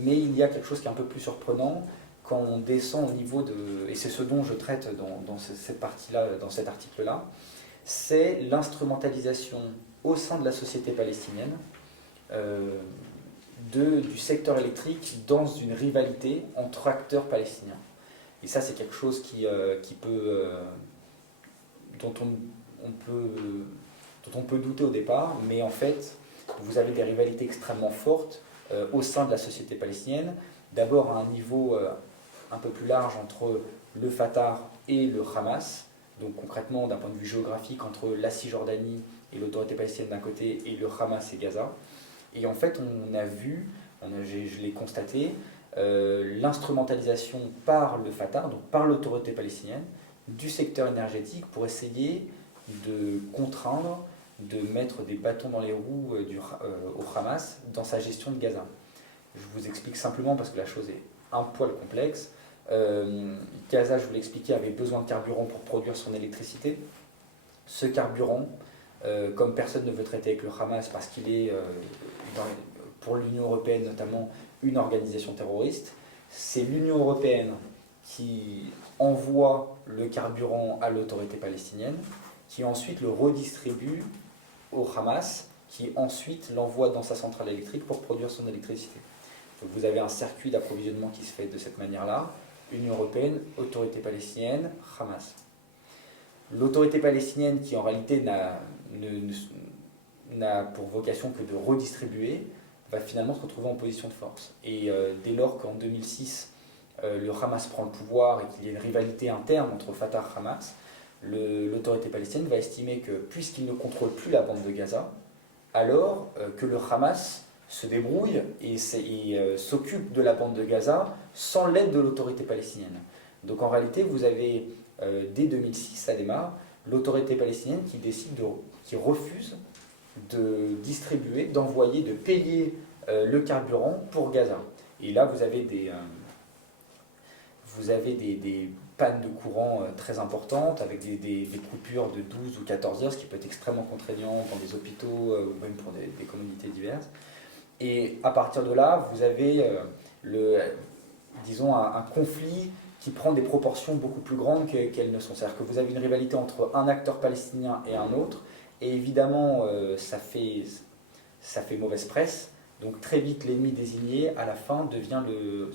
Mais il y a quelque chose qui est un peu plus surprenant quand on descend au niveau de... Et c'est ce dont je traite dans cette partie-là, dans cet article-là, c'est l'instrumentalisation au sein de la société palestinienne du secteur électrique dans une rivalité entre acteurs palestiniens. Et ça, c'est quelque chose dont on peut douter au départ, mais en fait, vous avez des rivalités extrêmement fortes au sein de la société palestinienne. D'abord à un niveau un peu plus large entre le Fatah et le Hamas, donc concrètement d'un point de vue géographique entre la Cisjordanie et l'autorité palestinienne d'un côté et le Hamas et Gaza. Et en fait, on a vu, je l'ai constaté, l'instrumentalisation par le Fatah, donc par l'autorité palestinienne, du secteur énergétique pour essayer de contraindre, de mettre des bâtons dans les roues au Hamas dans sa gestion de Gaza. Je vous explique simplement parce que la chose est un poil complexe. Gaza, je vous l'ai expliqué, avait besoin de carburant pour produire son électricité. Ce carburant, comme personne ne veut traiter avec le Hamas parce qu'il est, pour l'Union européenne notamment, une organisation terroriste, c'est l'Union européenne qui envoie le carburant à l'autorité palestinienne, qui ensuite le redistribue au Hamas, qui ensuite l'envoie dans sa centrale électrique pour produire son électricité. Donc vous avez un circuit d'approvisionnement qui se fait de cette manière-là, Union européenne, autorité palestinienne, Hamas. L'autorité palestinienne qui en réalité n'a pour vocation que de redistribuer, va finalement se retrouver en position de force. Et dès lors qu'en 2006, le Hamas prend le pouvoir et qu'il y a une rivalité interne entre Fatah et Hamas, l'autorité palestinienne va estimer que puisqu'il ne contrôle plus la bande de Gaza, alors que le Hamas se débrouille et s'occupe de la bande de Gaza sans l'aide de l'autorité palestinienne. Donc en réalité, vous avez, dès 2006, ça démarre, l'autorité palestinienne qui refuse de distribuer, d'envoyer, de payer le carburant pour Gaza. Et là, vous avez des pannes de courant très importantes, avec des coupures de 12 ou 14 heures, ce qui peut être extrêmement contraignant dans des hôpitaux ou même pour des communautés diverses. Et à partir de là, vous avez un conflit qui prend des proportions beaucoup plus grandes qu'elles ne sont. C'est-à-dire que vous avez une rivalité entre un acteur palestinien et un autre, et évidemment, ça fait mauvaise presse. Donc très vite, l'ennemi désigné, à la fin,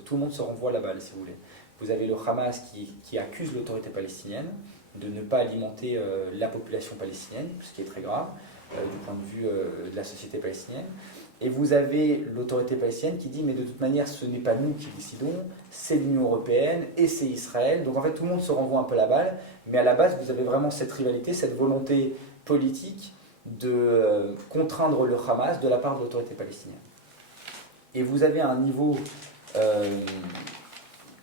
tout le monde se renvoie la balle, si vous voulez. Vous avez le Hamas qui accuse l'autorité palestinienne de ne pas alimenter la population palestinienne, ce qui est très grave du point de vue de la société palestinienne. Et vous avez l'autorité palestinienne qui dit mais de toute manière ce n'est pas nous qui décidons, c'est l'Union européenne et c'est Israël. Donc en fait tout le monde se renvoie un peu la balle, mais à la base vous avez vraiment cette rivalité, cette volonté politique de contraindre le Hamas de la part de l'autorité palestinienne. Et vous avez un niveau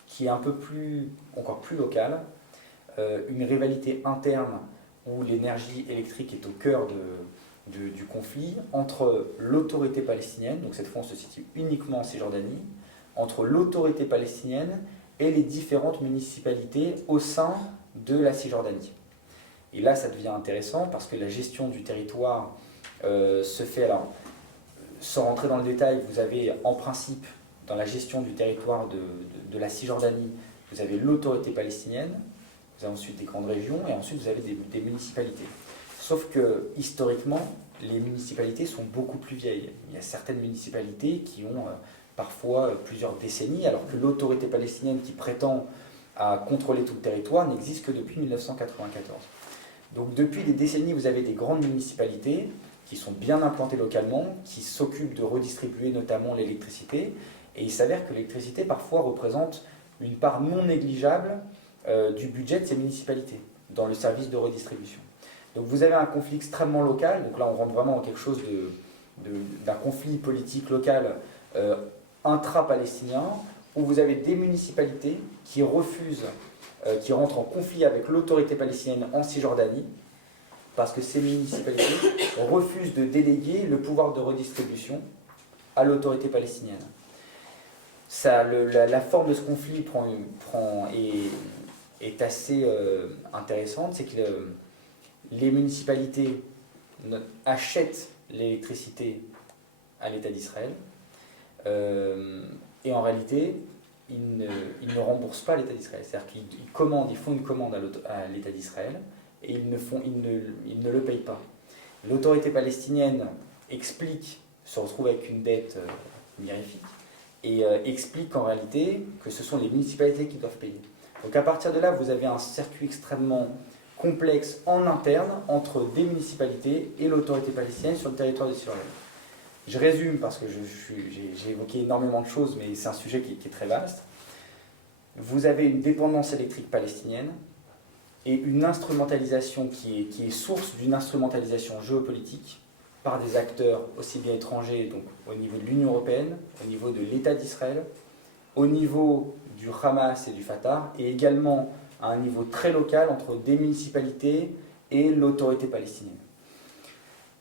qui est encore plus local, une rivalité interne où l'énergie électrique est au cœur du conflit entre l'autorité palestinienne, donc cette fois on se situe uniquement en Cisjordanie, entre l'autorité palestinienne et les différentes municipalités au sein de la Cisjordanie. Et là ça devient intéressant parce que la gestion du territoire se fait, alors sans rentrer dans le détail, vous avez en principe dans la gestion du territoire de la Cisjordanie, vous avez l'autorité palestinienne, vous avez ensuite des grandes régions et ensuite vous avez des municipalités. Sauf que, historiquement, les municipalités sont beaucoup plus vieilles. Il y a certaines municipalités qui ont parfois plusieurs décennies, alors que l'autorité palestinienne qui prétend à contrôler tout le territoire n'existe que depuis 1994. Donc depuis des décennies, vous avez des grandes municipalités qui sont bien implantées localement, qui s'occupent de redistribuer notamment l'électricité, et il s'avère que l'électricité parfois représente une part non négligeable du budget de ces municipalités dans le service de redistribution. Donc vous avez un conflit extrêmement local, donc là on rentre vraiment dans quelque chose d'un conflit politique local intra-palestinien, où vous avez des municipalités qui refusent, qui rentrent en conflit avec l'autorité palestinienne en Cisjordanie, parce que ces municipalités refusent de déléguer le pouvoir de redistribution à l'autorité palestinienne. La forme de ce conflit est assez intéressante, c'est que les municipalités achètent l'électricité à l'État d'Israël et en réalité, ils ne remboursent pas l'État d'Israël. C'est-à-dire qu'ils font une commande à l'État d'Israël et ils ne le payent pas. L'autorité palestinienne se retrouve avec une dette mirifique et explique qu'en réalité, que ce sont les municipalités qui doivent payer. Donc à partir de là, vous avez un circuit extrêmement complexe en interne entre des municipalités et l'autorité palestinienne sur le territoire d'Israël. Je résume parce que j'ai évoqué énormément de choses, mais c'est un sujet qui est très vaste. Vous avez une dépendance électrique palestinienne et une instrumentalisation qui est source d'une instrumentalisation géopolitique par des acteurs aussi bien étrangers, donc au niveau de l'Union européenne, au niveau de l'État d'Israël, au niveau du Hamas et du Fatah, et également à un niveau très local entre des municipalités et l'autorité palestinienne.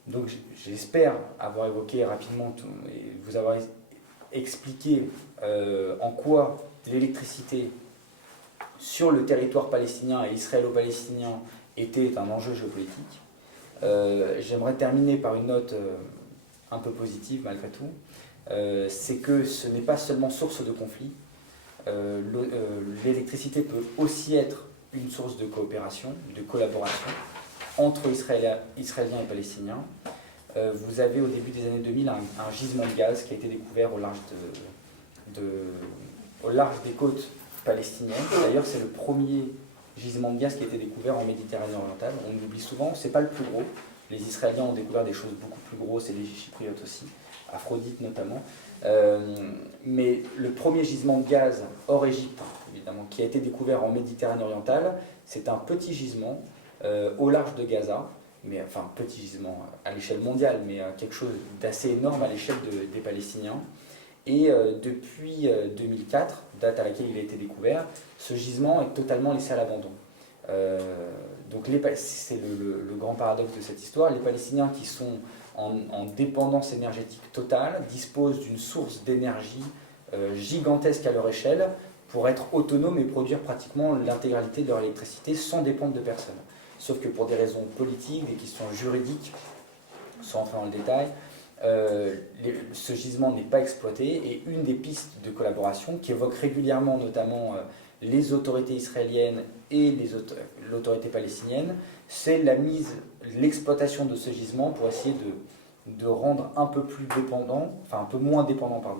Donc j'espère avoir évoqué rapidement et vous avoir expliqué en quoi l'électricité sur le territoire palestinien et israélo-palestinien était un enjeu géopolitique. J'aimerais terminer par une note un peu positive malgré tout. C'est que ce n'est pas seulement source de conflit. L'électricité peut aussi être une source de coopération, de collaboration entre Israéliens et Palestiniens. Vous avez au début des années 2000 un gisement de gaz qui a été découvert au large des côtes palestiniennes. D'ailleurs, c'est le premier gisement de gaz qui a été découvert en Méditerranée orientale. On l'oublie souvent, c'est pas le plus gros. Les Israéliens ont découvert des choses beaucoup plus grosses et les Chypriotes aussi, Aphrodite notamment. Mais le premier gisement de gaz hors Égypte, évidemment, qui a été découvert en Méditerranée orientale, c'est un petit gisement au large de Gaza, mais enfin petit gisement à l'échelle mondiale, mais quelque chose d'assez énorme à l'échelle des Palestiniens. Et depuis 2004, date à laquelle il a été découvert, ce gisement est totalement laissé à l'abandon. Donc c'est le grand paradoxe de cette histoire. Les Palestiniens qui sont en dépendance énergétique totale disposent d'une source d'énergie gigantesque à leur échelle pour être autonomes et produire pratiquement l'intégralité de leur électricité sans dépendre de personne. Sauf que pour des raisons politiques, des questions juridiques, sans entrer dans le détail, ce gisement n'est pas exploité, et une des pistes de collaboration qui évoque régulièrement notamment les autorités israéliennes et l'autorité palestinienne, c'est l'exploitation de ce gisement pour essayer de rendre un peu moins dépendants,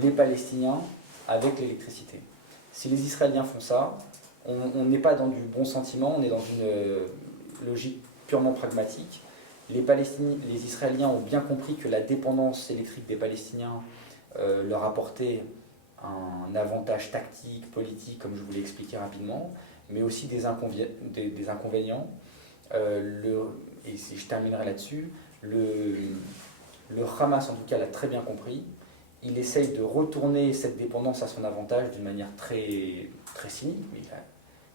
les Palestiniens avec l'électricité. Si les Israéliens font ça, on n'est pas dans du bon sentiment, on est dans une logique purement pragmatique. Les Israéliens ont bien compris que la dépendance électrique des Palestiniens leur apportait un avantage tactique, politique, comme je vous l'ai expliqué rapidement, mais aussi des inconvénients. Et si je terminerai là-dessus, le Hamas, en tout cas, l'a très bien compris. Il essaye de retourner cette dépendance à son avantage d'une manière très, très cynique, mais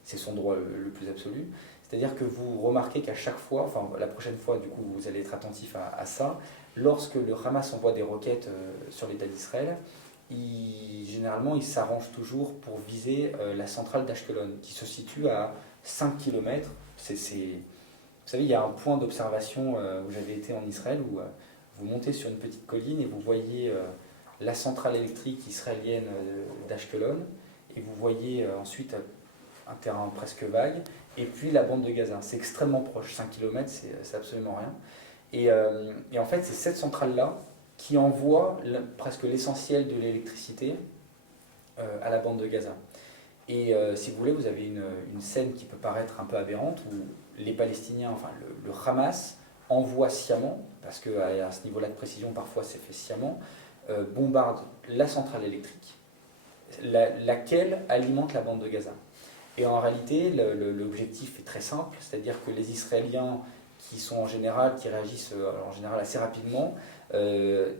c'est son droit le plus absolu. C'est-à-dire que vous remarquez qu'à chaque fois, enfin la prochaine fois, du coup, vous allez être attentif à ça, lorsque le Hamas envoie des roquettes sur l'État d'Israël, généralement, il s'arrange toujours pour viser la centrale d'Ashkelon, qui se situe à 5 km. Vous savez, il y a un point d'observation où j'avais été en Israël, où vous montez sur une petite colline et vous voyez la centrale électrique israélienne d'Ashkelon, et vous voyez ensuite un terrain presque vague, et puis la bande de Gaza. C'est extrêmement proche, 5 km, c'est absolument rien. Et en fait, c'est cette centrale-là qui envoie presque l'essentiel de l'électricité à la bande de Gaza. Et si vous voulez, vous avez une scène qui peut paraître un peu aberrante, où les Palestiniens, enfin le Hamas, envoie sciemment, parce qu'à ce niveau-là de précision, parfois c'est fait sciemment, bombarde la centrale électrique, laquelle alimente la bande de Gaza. Et en réalité, l'objectif est très simple, c'est-à-dire que les Israéliens, qui réagissent en général assez rapidement,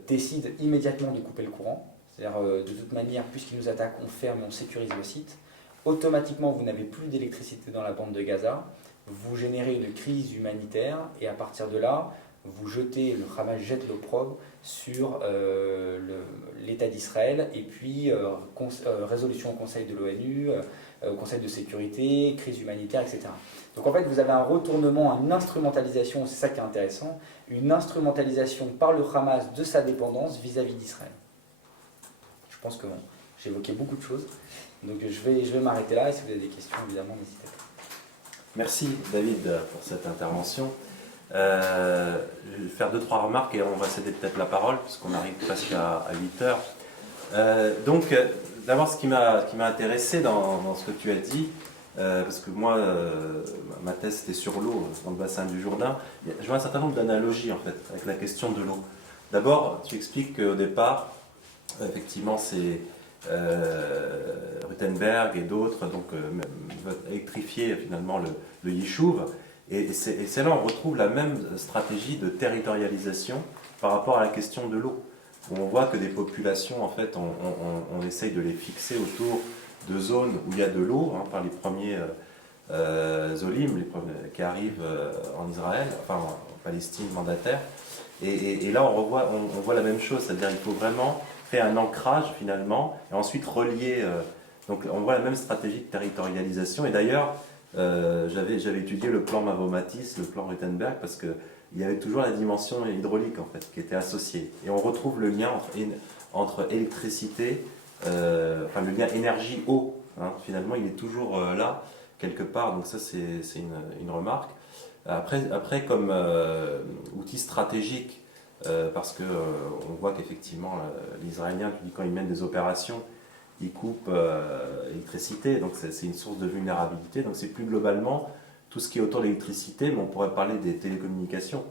décident immédiatement de couper le courant. C'est-à-dire, de toute manière, puisqu'ils nous attaquent, on ferme et on sécurise le site. Automatiquement, vous n'avez plus d'électricité dans la bande de Gaza, vous générez une crise humanitaire, et à partir de là, le Hamas jette l'opprobre sur l'État d'Israël, et puis résolution au Conseil de l'ONU, au Conseil de sécurité, crise humanitaire, etc. Donc en fait, vous avez un retournement, une instrumentalisation, c'est ça qui est intéressant, une instrumentalisation par le Hamas de sa dépendance vis-à-vis d'Israël. Je pense que j'ai évoqué beaucoup de choses, donc je vais m'arrêter là, et si vous avez des questions, évidemment, n'hésitez pas. Merci David pour cette intervention. Je vais faire 2-3 remarques et on va céder peut-être la parole puisqu'on arrive presque à 8 heures. Donc d'abord, ce qui m'a intéressé dans ce que tu as dit, parce que moi ma thèse c'était sur l'eau dans le bassin du Jourdain, je vois un certain nombre d'analogies en fait avec la question de l'eau. D'abord, tu expliques qu'au départ, effectivement, c'est Rutenberg et d'autres donc électrifier finalement le Yishuv. Et c'est là où on retrouve la même stratégie de territorialisation par rapport à la question de l'eau. On voit que des populations, en fait, on essaye de les fixer autour de zones où il y a de l'eau, par les premiers Zolim, qui arrivent en Israël, enfin en Palestine mandataire. Et là, on voit la même chose, c'est-à-dire qu'il faut vraiment créer un ancrage finalement, et ensuite relier. Donc on voit la même stratégie de territorialisation. Et d'ailleurs, j'avais étudié le plan Mavromatis, le plan Rutenberg, parce qu'il y avait toujours la dimension hydraulique en fait, qui était associée. Et on retrouve le lien entre électricité, enfin le lien énergie-eau. Finalement, il est toujours là, quelque part. Donc ça, c'est une remarque. Après comme outil stratégique, parce qu'on voit qu'effectivement, les Israéliens, quand ils mènent des opérations, ils coupent l'électricité, donc c'est une source de vulnérabilité. Donc c'est plus globalement tout ce qui est autour de l'électricité, mais on pourrait parler des télécommunications.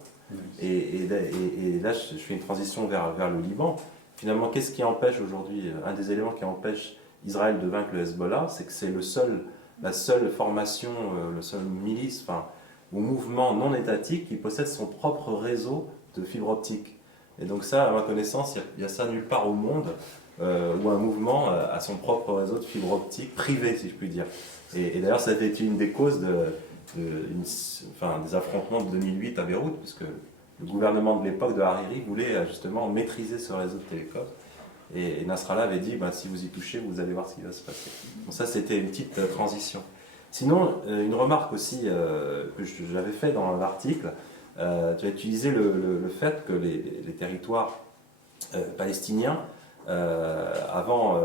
Et là, je fais une transition vers le Liban. Finalement, qu'est-ce qui empêche aujourd'hui, un des éléments qui empêche Israël de vaincre le Hezbollah, c'est que c'est la seule formation, le seul milice, ou mouvement non étatique qui possède son propre réseau de fibre optique. Et donc ça, à ma connaissance, il y a ça nulle part au monde, où un mouvement a son propre réseau de fibre optique privé, si je puis dire. Et d'ailleurs, ça a été une des causes des affrontements de 2008 à Beyrouth, puisque le gouvernement de l'époque de Hariri voulait justement maîtriser ce réseau de télécom. Et Nasrallah avait dit, si vous y touchez, vous allez voir ce qui va se passer. Donc ça, c'était une petite transition. Sinon, une remarque aussi que j'avais fait dans l'article, tu as utilisé le fait que les territoires palestiniens, avant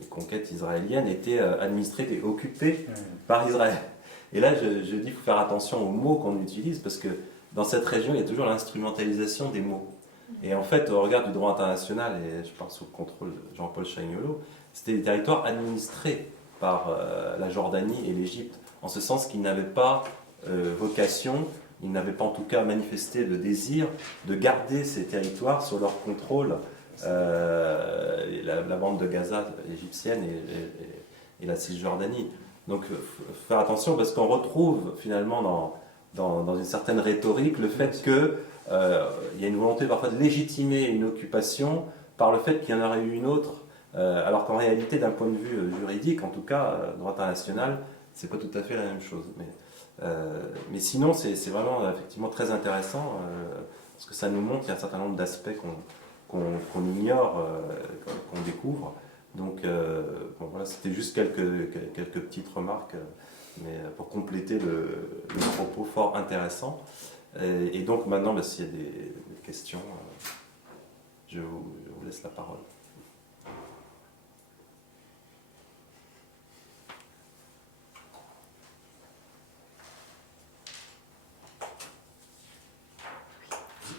les conquêtes israéliennes, étaient administrés et occupés par Israël. Et là, je dis qu'il faut faire attention aux mots qu'on utilise, parce que dans cette région, il y a toujours l'instrumentalisation des mots. Et en fait, au regard du droit international, et je parle sous le contrôle de Jean-Paul Chagnolot, c'était des territoires administrés par la Jordanie et l'Égypte, en ce sens qu'ils n'avaient pas vocation, ils n'avaient pas en tout cas manifesté le désir de garder ces territoires sous leur contrôle, la bande de Gaza égyptienne et la Cisjordanie. Donc, faire attention, parce qu'on retrouve finalement dans une certaine rhétorique le fait qu'il y a une volonté parfois de légitimer une occupation par le fait qu'il y en aurait eu une autre, alors qu'en réalité, d'un point de vue juridique, en tout cas, droit international, c'est pas tout à fait la même chose. Mais sinon, c'est vraiment effectivement très intéressant, parce que ça nous montre qu'il y a un certain nombre d'aspects qu'on ignore, qu'on découvre. Donc, voilà, c'était juste quelques petites remarques, mais pour compléter le propos fort intéressant. Et donc maintenant, s'il y a des questions, je vous laisse la parole.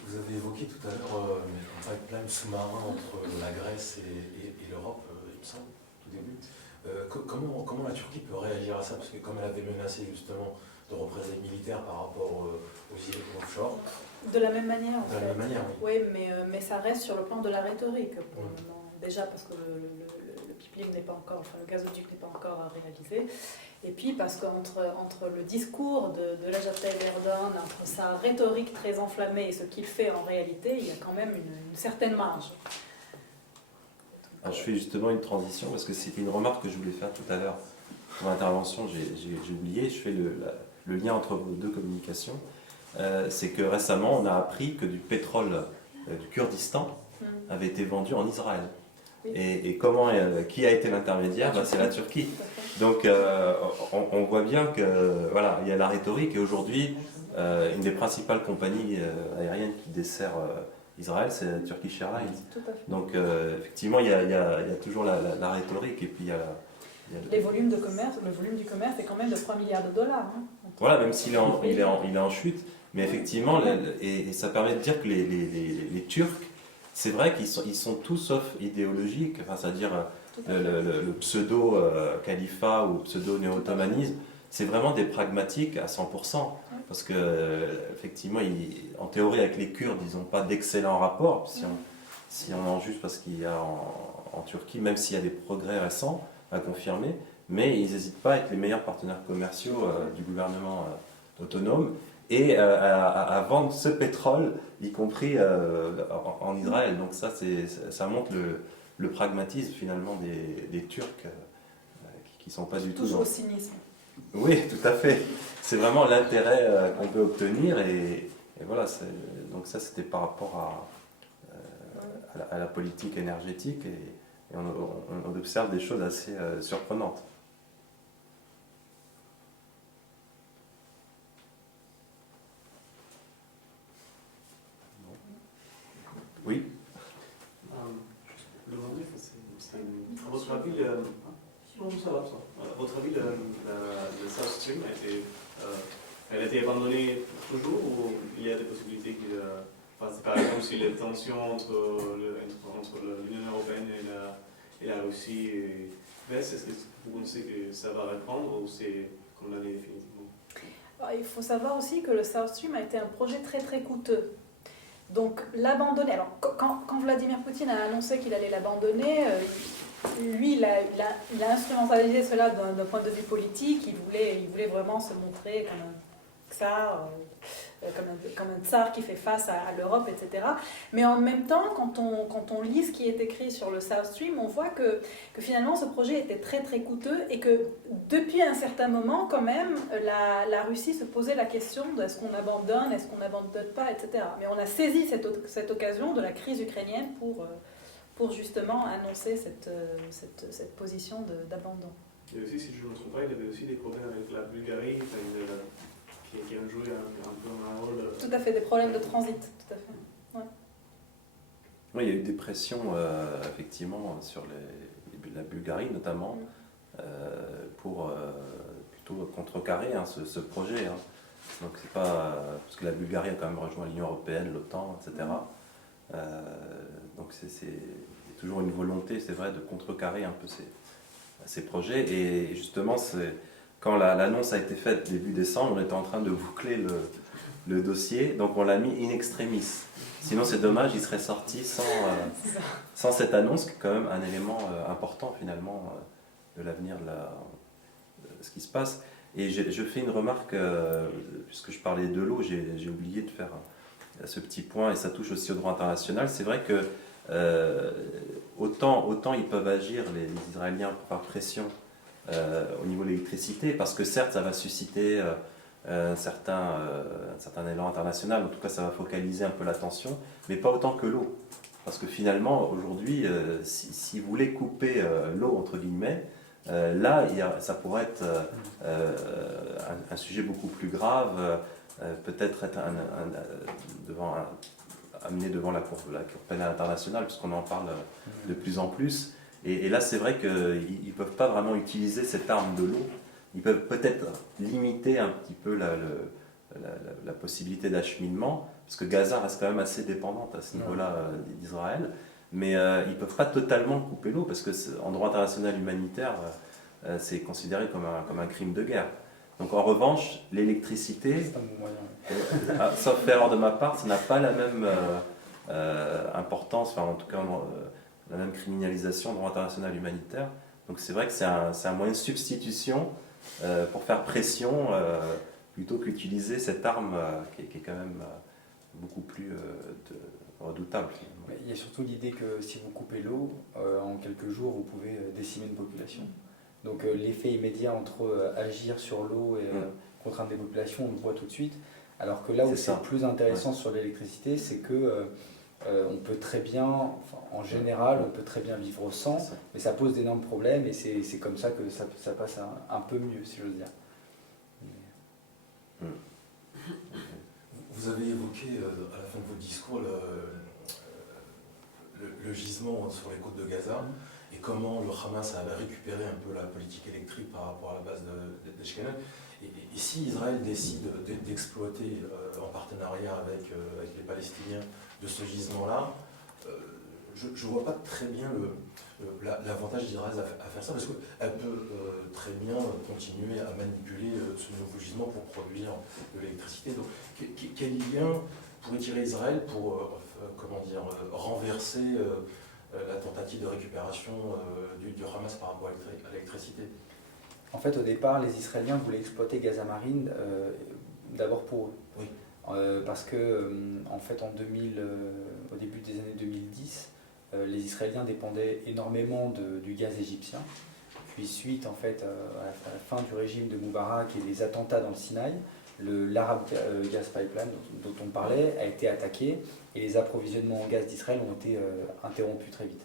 Vous avez évoqué tout à l'heure un pipeline sous-marin entre la Grèce et l'Europe, il me semble, au tout début. Comment la Turquie peut réagir à ça? Parce que comme elle avait menacé justement de représailles militaires par rapport aux îles offshore. De la même manière, en fait. De la même manière, oui. Oui, mais ça reste sur le plan de la rhétorique pour le moment. Déjà parce que le pipeline n'est pas encore, le gazoduc n'est pas encore réalisé. Et puis parce qu'entre le discours de Recep Tayyip Erdogan, entre sa rhétorique très enflammée et ce qu'il fait en réalité, il y a quand même une certaine marge. Alors, je fais justement une transition, parce que c'était une remarque que je voulais faire tout à l'heure pour l'intervention, j'ai oublié, je fais le lien entre vos deux communications. C'est que récemment, on a appris que du pétrole du Kurdistan avait été vendu en Israël. Oui. Et qui a été l'intermédiaire? C'est la Turquie. Donc on voit bien que voilà, il y a la rhétorique, et aujourd'hui, une des principales compagnies aériennes qui dessert Israël, c'est Turkish Airlines. Donc effectivement, il y a toujours la rhétorique, et puis il y a les volumes de commerce, le volume du commerce est quand même de 3 milliards de dollars. Hein. Voilà, même s'il est en chute, mais effectivement, et ça permet de dire que les Turcs, c'est vrai qu'ils sont tous sauf idéologiques, c'est-à-dire le pseudo-califat ou pseudo-néo-ottomanisme, c'est vraiment des pragmatiques à 100%, parce que effectivement, en théorie, avec les Kurdes, ils n'ont pas d'excellents rapports, si on en juge parce qu'il y a en Turquie, même s'il y a des progrès récents à confirmer, mais ils n'hésitent pas à être les meilleurs partenaires commerciaux du gouvernement autonome, et à vendre ce pétrole, y compris en Israël. Donc ça montre le pragmatisme finalement des Turcs, qui ne sont pas du tout... Toujours au cynisme. Oui, tout à fait. C'est vraiment l'intérêt qu'on peut obtenir, et voilà, donc ça c'était par rapport à la politique énergétique, et on observe des choses assez surprenantes. Oui. À votre avis, le South Stream elle a été abandonnée toujours, ou il y a des possibilités par exemple, si les tensions entre l'Union européenne et la Russie baissent, est-ce que vous pensez que ça va reprendre, ou c'est condamné définitivement? Il faut savoir aussi que le South Stream a été un projet très très coûteux. Donc l'abandonner, alors quand Vladimir Poutine a annoncé qu'il allait l'abandonner, lui il a instrumentalisé cela d'un point de vue politique, il voulait vraiment se montrer comme un tsar comme un tsar qui fait face à l'Europe, etc. Mais en même temps, quand on lit ce qui est écrit sur le South Stream, on voit que finalement ce projet était très très coûteux et que depuis un certain moment, quand même, la Russie se posait la question de est-ce qu'on abandonne, est-ce qu'on n'abandonne pas, etc. Mais on a saisi cette occasion de la crise ukrainienne pour justement annoncer cette position d'abandon. Et aussi, si je ne me trompe pas, il y avait aussi des problèmes avec la Bulgarie, qui a joué un peu un rôle. Tout à fait, des problèmes de transit, tout à fait. Ouais. Oui, il y a eu des pressions, effectivement, sur la Bulgarie notamment, pour plutôt contrecarrer ce projet. Hein. Donc c'est pas parce que la Bulgarie a quand même rejoint l'Union européenne, l'OTAN, etc. Donc c'est toujours une volonté, c'est vrai, de contrecarrer un peu ces projets. Et justement, quand l'annonce a été faite début décembre, on était en train de boucler le dossier, donc on l'a mis in extremis. Sinon, c'est dommage, il serait sorti sans cette annonce, qui est quand même un élément important finalement de l'avenir de ce qui se passe. Et je fais une remarque, puisque je parlais de l'eau, j'ai oublié de faire ce petit point, et ça touche aussi au droit international. C'est vrai que autant ils peuvent agir, les Israéliens, pour faire pression au niveau de l'électricité, parce que certes, ça va susciter un certain élan international, en tout cas ça va focaliser un peu l'attention, mais pas autant que l'eau. Parce que finalement, aujourd'hui, si vous voulez couper l'eau, entre guillemets, là, ça pourrait être un sujet beaucoup plus grave, peut-être être amené devant la Cour pénale internationale, puisqu'on en parle de plus en plus. Et là, c'est vrai qu'ils ne peuvent pas vraiment utiliser cette arme de l'eau. Ils peuvent peut-être limiter un petit peu la possibilité d'acheminement, parce que Gaza reste quand même assez dépendante à ce niveau-là d'Israël. Mais ils ne peuvent pas totalement couper l'eau, parce qu'en droit international humanitaire, c'est considéré comme un crime de guerre. Donc en revanche, l'électricité, sauf erreur de ma part, ça n'a pas la même importance, enfin en tout cas la même criminalisation en droit international humanitaire. Donc c'est vrai que c'est un moyen de substitution pour faire pression plutôt qu'utiliser cette arme qui est quand même beaucoup plus redoutable. Il y a surtout l'idée que si vous coupez l'eau, en quelques jours, vous pouvez décimer une population. Donc l'effet immédiat entre agir sur l'eau et contraindre des populations, on le voit tout de suite. Alors que là où c'est plus intéressant sur l'électricité, c'est que on peut très bien, en général, on peut très bien vivre sans, mais ça pose d'énormes problèmes et c'est comme ça que ça passe un peu mieux, si j'ose dire. Vous avez évoqué à la fin de votre discours le gisement sur les côtes de Gaza et comment le Hamas a récupéré un peu la politique électrique par rapport à la base d'Eshkenaz. Et si Israël décide d'exploiter en partenariat avec les Palestiniens de ce gisement-là, je ne vois pas très bien l'avantage d'Israël à faire ça, parce qu'elle peut très bien continuer à manipuler ce nouveau gisement pour produire de l'électricité. Donc quel lien pourrait tirer Israël pour renverser la tentative de récupération du Hamas par rapport à l'électricité? En fait, au départ, les Israéliens voulaient exploiter Gaza Marine d'abord pour eux. Oui. Parce que, en fait, au début des années 2010, les Israéliens dépendaient énormément du gaz égyptien. Puis, suite en fait, à la fin du régime de Moubarak et les attentats dans le Sinaï, l'Arab Gas Pipeline dont on parlait a été attaqué et les approvisionnements en gaz d'Israël ont été interrompus très vite.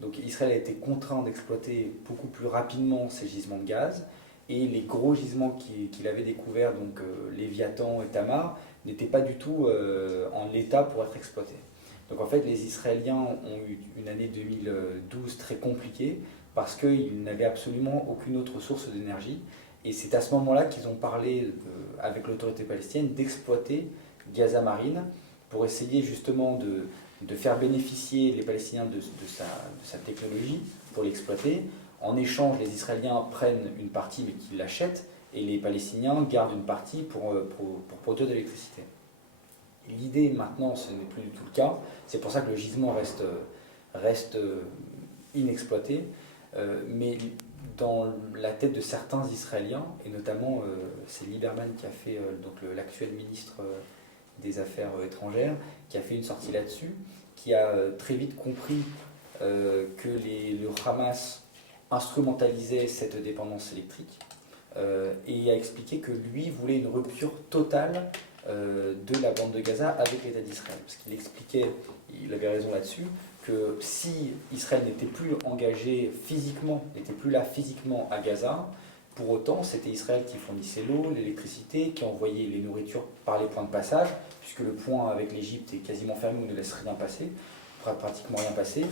Donc Israël a été contraint d'exploiter beaucoup plus rapidement ces gisements de gaz et les gros gisements qu'il avait découverts, donc Léviathan et Tamar, n'étaient pas du tout en état pour être exploités. Donc en fait, les Israéliens ont eu une année 2012 très compliquée parce qu'ils n'avaient absolument aucune autre source d'énergie. Et c'est à ce moment-là qu'ils ont parlé avec l'autorité palestinienne d'exploiter Gaza Marine pour essayer justement de faire bénéficier les Palestiniens de sa technologie pour l'exploiter. En échange, les Israéliens prennent une partie mais qu'ils l'achètent et les Palestiniens gardent une partie pour produire de l'électricité. L'idée maintenant, ce n'est plus du tout le cas. C'est pour ça que le gisement reste inexploité. Mais dans la tête de certains Israéliens, et notamment c'est Lieberman qui a fait, donc l'actuel ministre des Affaires étrangères, qui a fait une sortie là-dessus, qui a très vite compris que le Hamas instrumentalisait cette dépendance électrique et a expliqué que lui voulait une rupture totale de la bande de Gaza avec l'État d'Israël. Parce qu'il expliquait, il avait raison là-dessus, que si Israël n'était plus engagé physiquement, n'était plus là physiquement à Gaza, pour autant c'était Israël qui fournissait l'eau, l'électricité, qui envoyait les nourritures par les points de passage, puisque le point avec l'Égypte est quasiment fermé, on ne laisse rien passer, pratiquement rien passer.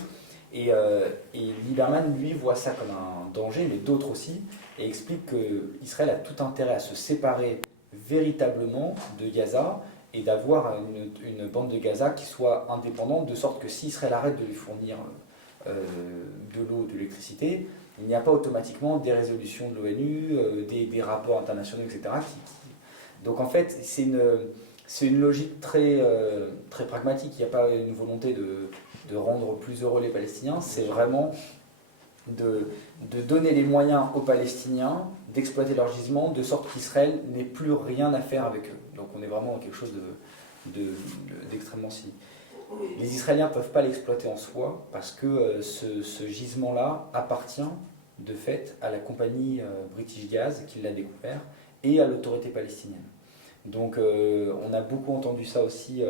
Et Lieberman, lui, voit ça comme un danger, mais d'autres aussi, et explique qu'Israël a tout intérêt à se séparer véritablement de Gaza et d'avoir une bande de Gaza qui soit indépendante, de sorte que si Israël arrête de lui fournir de l'eau, de l'électricité, il n'y a pas automatiquement des résolutions de l'ONU, des rapports internationaux, etc. Donc en fait, c'est une logique très pragmatique. Il n'y a pas une volonté de rendre plus heureux les Palestiniens, c'est vraiment de donner les moyens aux Palestiniens d'exploiter leurs gisements, de sorte qu'Israël n'ait plus rien à faire avec eux. Donc on est vraiment dans quelque chose d'extrêmement cynique. Les Israéliens ne peuvent pas l'exploiter en soi, parce que ce gisement-là appartient de fait à la compagnie British Gas qui l'a découvert, et à l'autorité palestinienne. Donc on a beaucoup entendu ça aussi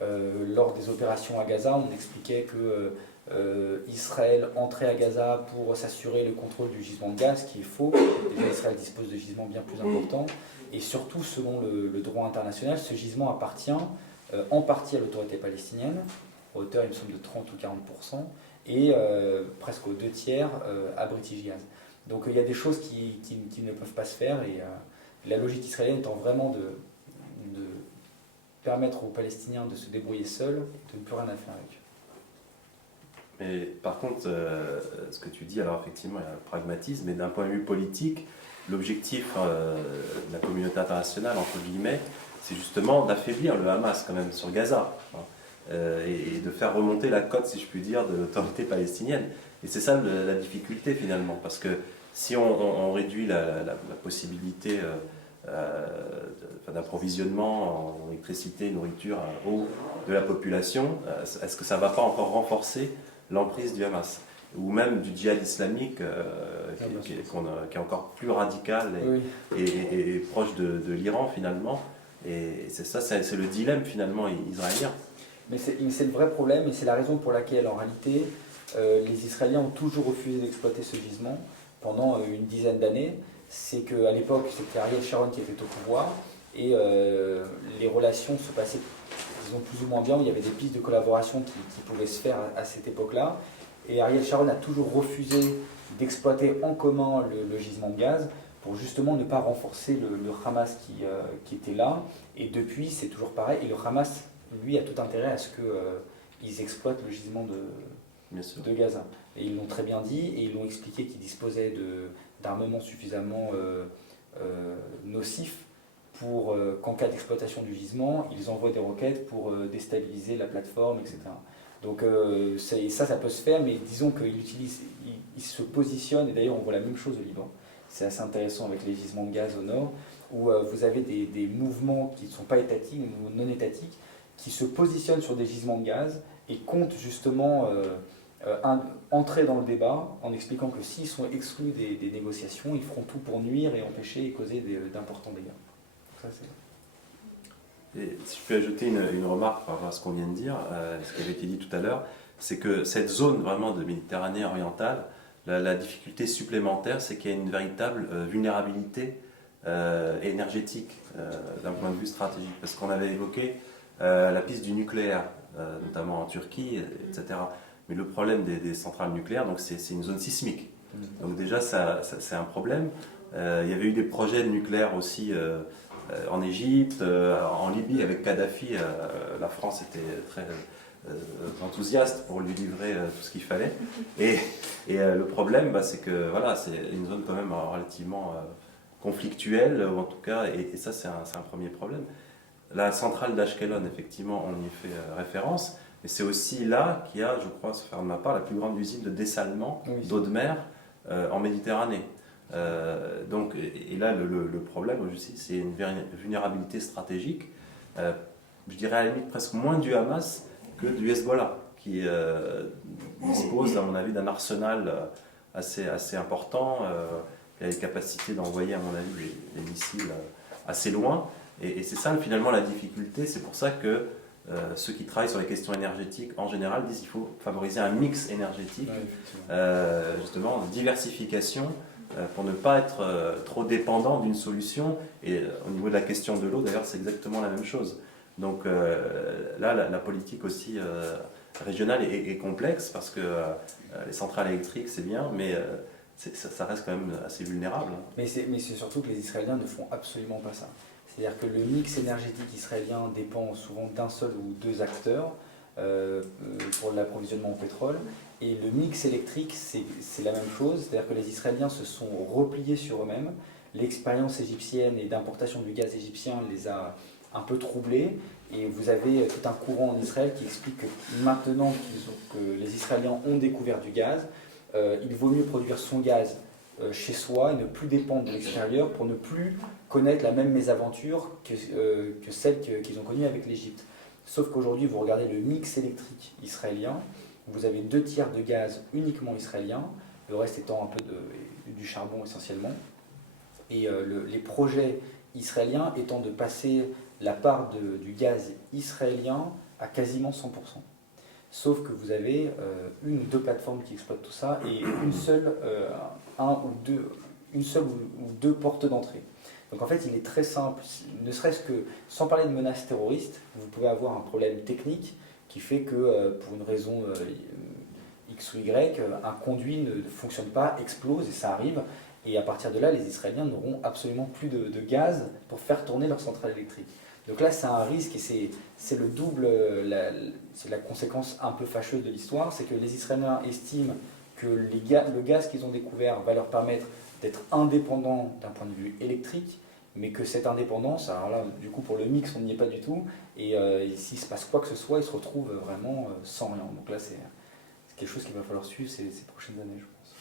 lors des opérations à Gaza. On expliquait que Israël entrait à Gaza pour s'assurer le contrôle du gisement de gaz, ce qui est faux. Déjà, Israël dispose de gisements bien plus importants. Et surtout, selon le droit international, ce gisement appartient en partie à l'autorité palestinienne, à hauteur, il me semble, de 30 ou 40%, et presque aux 2 tiers à British Gas. Donc il y a des choses qui ne peuvent pas se faire, et la logique israélienne étant vraiment de permettre aux Palestiniens de se débrouiller seuls, de ne plus rien à faire avec eux. Mais par contre, ce que tu dis, alors effectivement, il y a un pragmatisme, mais d'un point de vue politique, l'objectif de la communauté internationale, entre guillemets, c'est justement d'affaiblir le Hamas quand même sur Gaza, hein, et de faire remonter la cote, si je puis dire, de l'autorité palestinienne. Et c'est ça la difficulté finalement, parce que si on réduit la possibilité d'approvisionnement en électricité, nourriture, eau de la population, est-ce que ça ne va pas encore renforcer l'emprise du Hamas, ou même du djihad islamique qui est encore plus radical et proche de l'Iran finalement. Et c'est ça, c'est le dilemme finalement israélien. Mais c'est le vrai problème, et c'est la raison pour laquelle en réalité les Israéliens ont toujours refusé d'exploiter ce gisement pendant une dizaine d'années. C'est qu'à l'époque c'était Ariel Sharon qui était au pouvoir, et les relations se passaient, disons, plus ou moins bien. Il y avait des pistes de collaboration qui pouvaient se faire à cette époque-là. Et Ariel Sharon a toujours refusé d'exploiter en commun le gisement de gaz pour justement ne pas renforcer le Hamas qui était là. Et depuis, c'est toujours pareil. Et le Hamas, lui, a tout intérêt à ce qu'ils exploitent le gisement de Gaza. Et ils l'ont très bien dit, et ils l'ont expliqué qu'ils disposaient d'armements suffisamment nocifs pour qu'en cas d'exploitation du gisement, ils envoient des roquettes pour déstabiliser la plateforme, etc. Donc ça peut se faire, mais disons qu'ils se positionnent, et d'ailleurs on voit la même chose au Liban. C'est assez intéressant avec les gisements de gaz au nord, où vous avez des mouvements qui ne sont pas étatiques, ou non étatiques, qui se positionnent sur des gisements de gaz et comptent justement entrer dans le débat en expliquant que s'ils sont exclus des négociations, ils feront tout pour nuire et empêcher et causer d'importants dégâts. Ça, et si je peux ajouter une remarque par rapport à ce qu'on vient de dire, ce qui avait été dit tout à l'heure, c'est que cette zone vraiment de Méditerranée orientale, la difficulté supplémentaire, c'est qu'il y a une véritable vulnérabilité énergétique d'un point de vue stratégique. Parce qu'on avait évoqué la piste du nucléaire, notamment en Turquie, etc. Mais le problème des centrales nucléaires, donc c'est une zone sismique. Donc déjà, c'est un problème. Il y avait eu des projets de nucléaire aussi en Égypte, en Libye avec Kadhafi. La France était très enthousiaste pour lui livrer tout ce qu'il fallait. Et le problème, c'est que voilà, c'est une zone quand même relativement conflictuelle, ou en tout cas, et ça c'est un premier problème. La centrale d'Ashkelon, effectivement, on y fait référence, mais c'est aussi là qu'il y a, je crois, se faire de ma part, la plus grande usine de dessalement d'eau de mer en Méditerranée. Donc, et là, le problème aussi, c'est une vulnérabilité stratégique je dirais à la limite presque moins du Hamas que du Hezbollah, qui dispose, à mon avis, d'un arsenal assez important, qui a les capacités d'envoyer, à mon avis, des missiles assez loin. Et c'est ça, finalement, la difficulté. C'est pour ça que ceux qui travaillent sur les questions énergétiques, en général, disent qu'il faut favoriser un mix énergétique, justement, de diversification, pour ne pas être trop dépendant d'une solution. Et au niveau de la question de l'eau, d'ailleurs, c'est exactement la même chose. Donc là, la politique aussi régionale est complexe, parce que les centrales électriques, c'est bien, mais ça reste quand même assez vulnérable. Mais c'est surtout que les Israéliens ne font absolument pas ça. C'est-à-dire que le mix énergétique israélien dépend souvent d'un seul ou deux acteurs pour l'approvisionnement en pétrole. Et le mix électrique, c'est la même chose. C'est-à-dire que les Israéliens se sont repliés sur eux-mêmes. L'expérience égyptienne et d'importation du gaz égyptien les a un peu troublés. Et vous avez tout un courant en Israël qui explique que maintenant que les Israéliens ont découvert du gaz, il vaut mieux produire son gaz chez soi et ne plus dépendre de l'extérieur pour ne plus connaître la même mésaventure que celle qu'ils ont connue avec l'Égypte. Sauf qu'aujourd'hui, vous regardez le mix électrique israélien, vous avez 2/3 de gaz uniquement israélien, le reste étant un peu du charbon essentiellement. Et les projets israéliens étant de passer la part du gaz israélien à quasiment 100%. Sauf que vous avez une ou deux plateformes qui exploitent tout ça et une seule ou deux portes d'entrée. Donc en fait, il est très simple, ne serait-ce que, sans parler de menaces terroristes, vous pouvez avoir un problème technique qui fait que pour une raison X ou Y, un conduit ne fonctionne pas, explose et ça arrive. Et à partir de là, les Israéliens n'auront absolument plus de gaz pour faire tourner leur centrale électrique. Donc là, c'est un risque et c'est le double, c'est la conséquence un peu fâcheuse de l'histoire, c'est que les Israéliens estiment que le gaz qu'ils ont découvert va leur permettre d'être indépendants d'un point de vue électrique, mais que cette indépendance, alors là, du coup, pour le mix, on n'y est pas du tout, et s'il se passe quoi que ce soit, ils se retrouvent vraiment sans rien. Donc là, c'est quelque chose qu'il va falloir suivre ces prochaines années, je pense.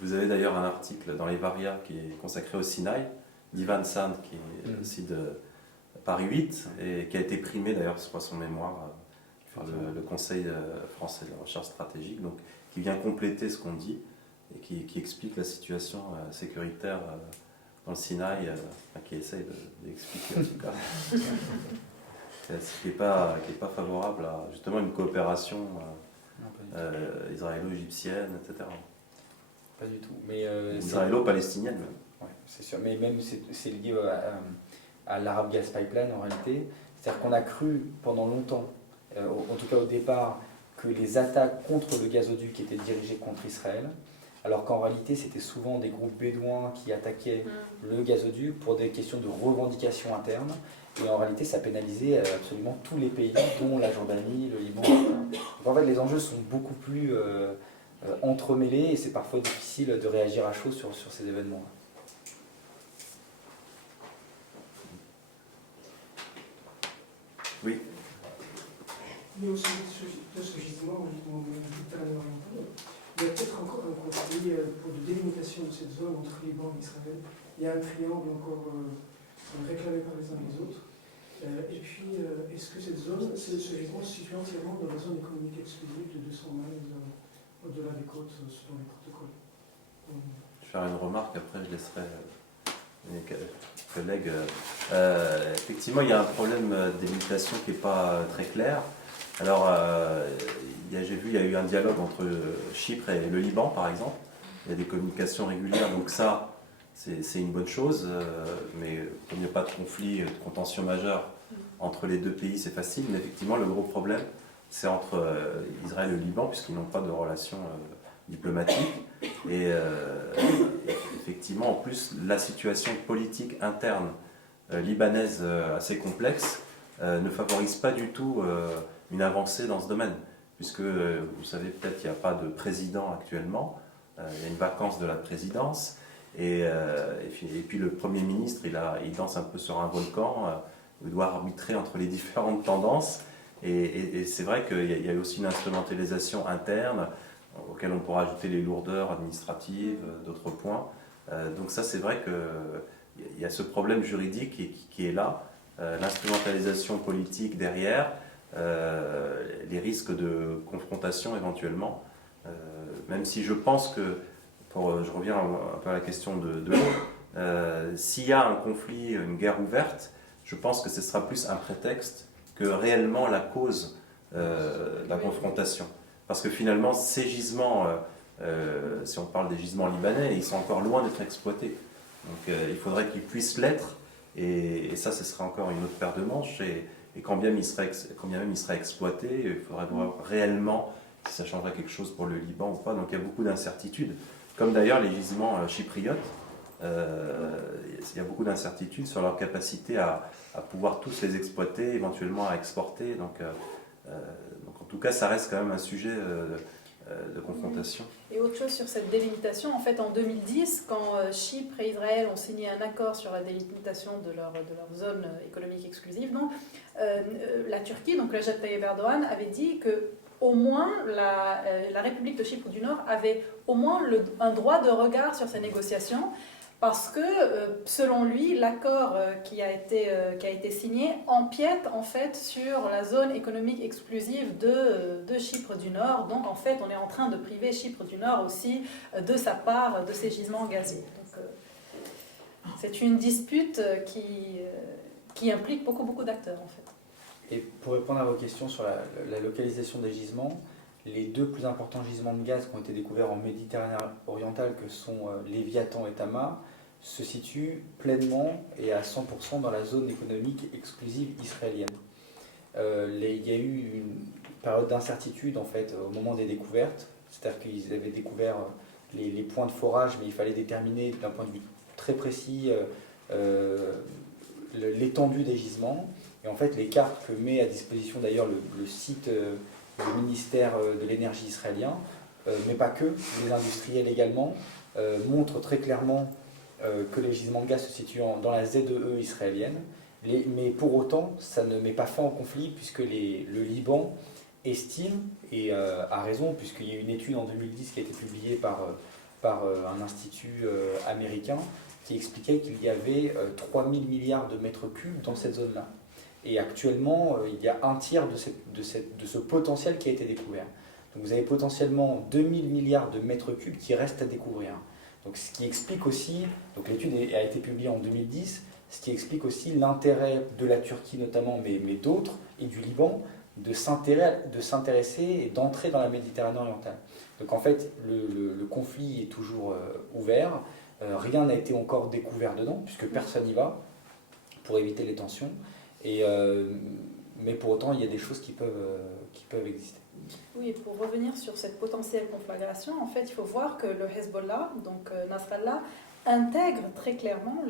Vous avez d'ailleurs un article dans les Varia qui est consacré au Sinaï, d'Ivan Sand, qui est aussi de Paris 8, et qui a été primé d'ailleurs, je crois, son mémoire par le Conseil français de la recherche stratégique, donc qui vient compléter ce qu'on dit et qui explique la situation sécuritaire dans le Sinaï, qui essaye d'expliquer en tout cas, qui n'est pas favorable à justement une coopération israélo-égyptienne, etc. Pas du tout. Mais israélo-palestinienne même. Ouais, c'est sûr, mais même c'est lié à l'Arab Gas Pipeline en réalité. C'est-à-dire qu'on a cru pendant longtemps, en tout cas au départ, que les attaques contre le gazoduc étaient dirigées contre Israël, alors qu'en réalité c'était souvent des groupes bédouins qui attaquaient le gazoduc pour des questions de revendication interne. Et en réalité ça pénalisait absolument tous les pays, dont la Jordanie, le Liban, etc. Donc en fait les enjeux sont beaucoup plus entremêlés et c'est parfois difficile de réagir à chaud sur ces événements-là. Oui. Mais aussi de ce gisement au Méditerranée orientale, il y a peut-être encore un conflit pour de délimitation de cette zone entre Liban et Israël. Il y a un triangle encore réclamé par les uns et les autres. Et puis, est-ce que cette zone, ce gisement se situe entièrement dans la zone économique exclusive de 200 miles au-delà des côtes selon les protocoles? Je vais faire une remarque, après je laisserai mes collègues. Effectivement, il y a un problème de délimitation qui n'est pas très clair. Alors, j'ai vu, il y a eu un dialogue entre Chypre et le Liban, par exemple. Il y a des communications régulières, donc ça, c'est une bonne chose. Mais comme il n'y a pas de conflit, de contentieux majeur entre les deux pays, c'est facile. Mais effectivement, le gros problème, c'est entre Israël et le Liban, puisqu'ils n'ont pas de relations diplomatiques. Et effectivement, en plus, la situation politique interne libanaise assez complexe ne favorise pas du tout une avancée dans ce domaine, puisque vous savez peut-être qu'il n'y a pas de président actuellement, il y a une vacance de la présidence, et puis le Premier ministre, il danse un peu sur un volcan, il doit arbitrer entre les différentes tendances, et c'est vrai qu'il y a aussi une instrumentalisation interne, auquel on pourra ajouter les lourdeurs administratives, d'autres points. Donc ça, c'est vrai qu'il y a ce problème juridique qui est là, l'instrumentalisation politique derrière, les risques de confrontation éventuellement. Même si je pense que, je reviens un peu à la question de l'eau, s'il y a un conflit, une guerre ouverte, je pense que ce sera plus un prétexte que réellement la cause de la confrontation. Parce que finalement, ces gisements, si on parle des gisements libanais, ils sont encore loin d'être exploités. Donc il faudrait qu'ils puissent l'être, et ça, ce serait encore une autre paire de manches. Et quand bien même il serait exploité, il faudrait voir réellement si ça changerait quelque chose pour le Liban ou pas. Donc il y a beaucoup d'incertitudes. Comme d'ailleurs les gisements chypriotes, il y a beaucoup d'incertitudes sur leur capacité à pouvoir tous les exploiter, éventuellement à exporter. Donc en tout cas, ça reste quand même un sujet de confrontation. Et autre chose sur cette délimitation, en fait en 2010, quand Chypre et Israël ont signé un accord sur la délimitation de leur zone économique exclusive, donc, la Turquie, donc Recep Tayyip Erdogan, avait dit que au moins la République de Chypre du Nord avait au moins un droit de regard sur ces négociations, parce que, selon lui, l'accord qui a été signé empiète en fait sur la zone économique exclusive de Chypre du Nord. Donc, en fait, on est en train de priver Chypre du Nord aussi de sa part de ses gisements gaziers. Donc, c'est une dispute qui implique beaucoup d'acteurs, en fait. Et pour répondre à vos questions sur la localisation des gisements, les deux plus importants gisements de gaz qui ont été découverts en Méditerranée orientale, que sont Léviathan et Tamar, se situent pleinement et à 100% dans la zone économique exclusive israélienne. Il y a eu une période d'incertitude en fait au moment des découvertes, c'est-à-dire qu'ils avaient découvert les points de forage, mais il fallait déterminer d'un point de vue très précis l'étendue des gisements. Et en fait, les cartes que met à disposition d'ailleurs le site du ministère de l'énergie israélien, mais pas que, les industriels également, montrent très clairement que les gisements de gaz se situent dans la ZEE israélienne. Mais pour autant, ça ne met pas fin au conflit, puisque le Liban estime, et a raison, puisqu'il y a une étude en 2010 qui a été publiée par un institut américain, qui expliquait qu'il y avait 3000 milliards de mètres cubes dans cette zone-là. Et actuellement, il y a un tiers de ce potentiel qui a été découvert. Donc vous avez potentiellement 2000 milliards de mètres cubes qui restent à découvrir. Donc ce qui explique aussi, donc l'étude a été publiée en 2010, ce qui explique aussi l'intérêt de la Turquie notamment, mais d'autres, et du Liban, de s'intéresser et d'entrer dans la Méditerranée orientale. Donc en fait, le conflit est toujours ouvert, rien n'a été encore découvert dedans, puisque personne n'y va, pour éviter les tensions. Mais pour autant, il y a des choses qui peuvent exister. Oui, et pour revenir sur cette potentielle conflagration, en fait, il faut voir que le Hezbollah, donc Nasrallah, intègre très clairement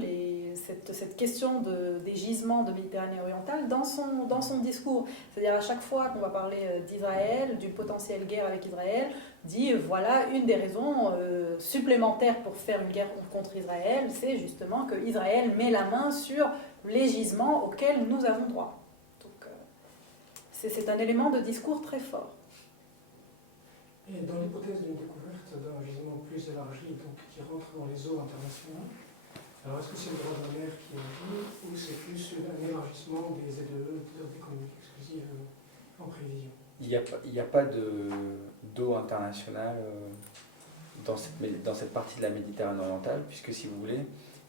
cette question des gisements de Méditerranée orientale dans son discours. C'est-à-dire à chaque fois qu'on va parler d'Israël, d'une potentielle guerre avec Israël, dit voilà, une des raisons supplémentaires pour faire une guerre contre Israël, c'est justement que Israël met la main sur les gisements auxquels nous avons droit. Donc c'est un élément de discours très fort. Et dans l'hypothèse d'une découverte d'un gisement plus élargi, donc qui rentre dans les eaux internationales, alors est-ce que c'est le droit de la mer qui est dit, ou c'est plus un élargissement des ZEE, des zones économiques exclusives en prévision? Il n'y a pas d'eau internationale dans cette partie de la Méditerranée orientale, puisque si vous voulez,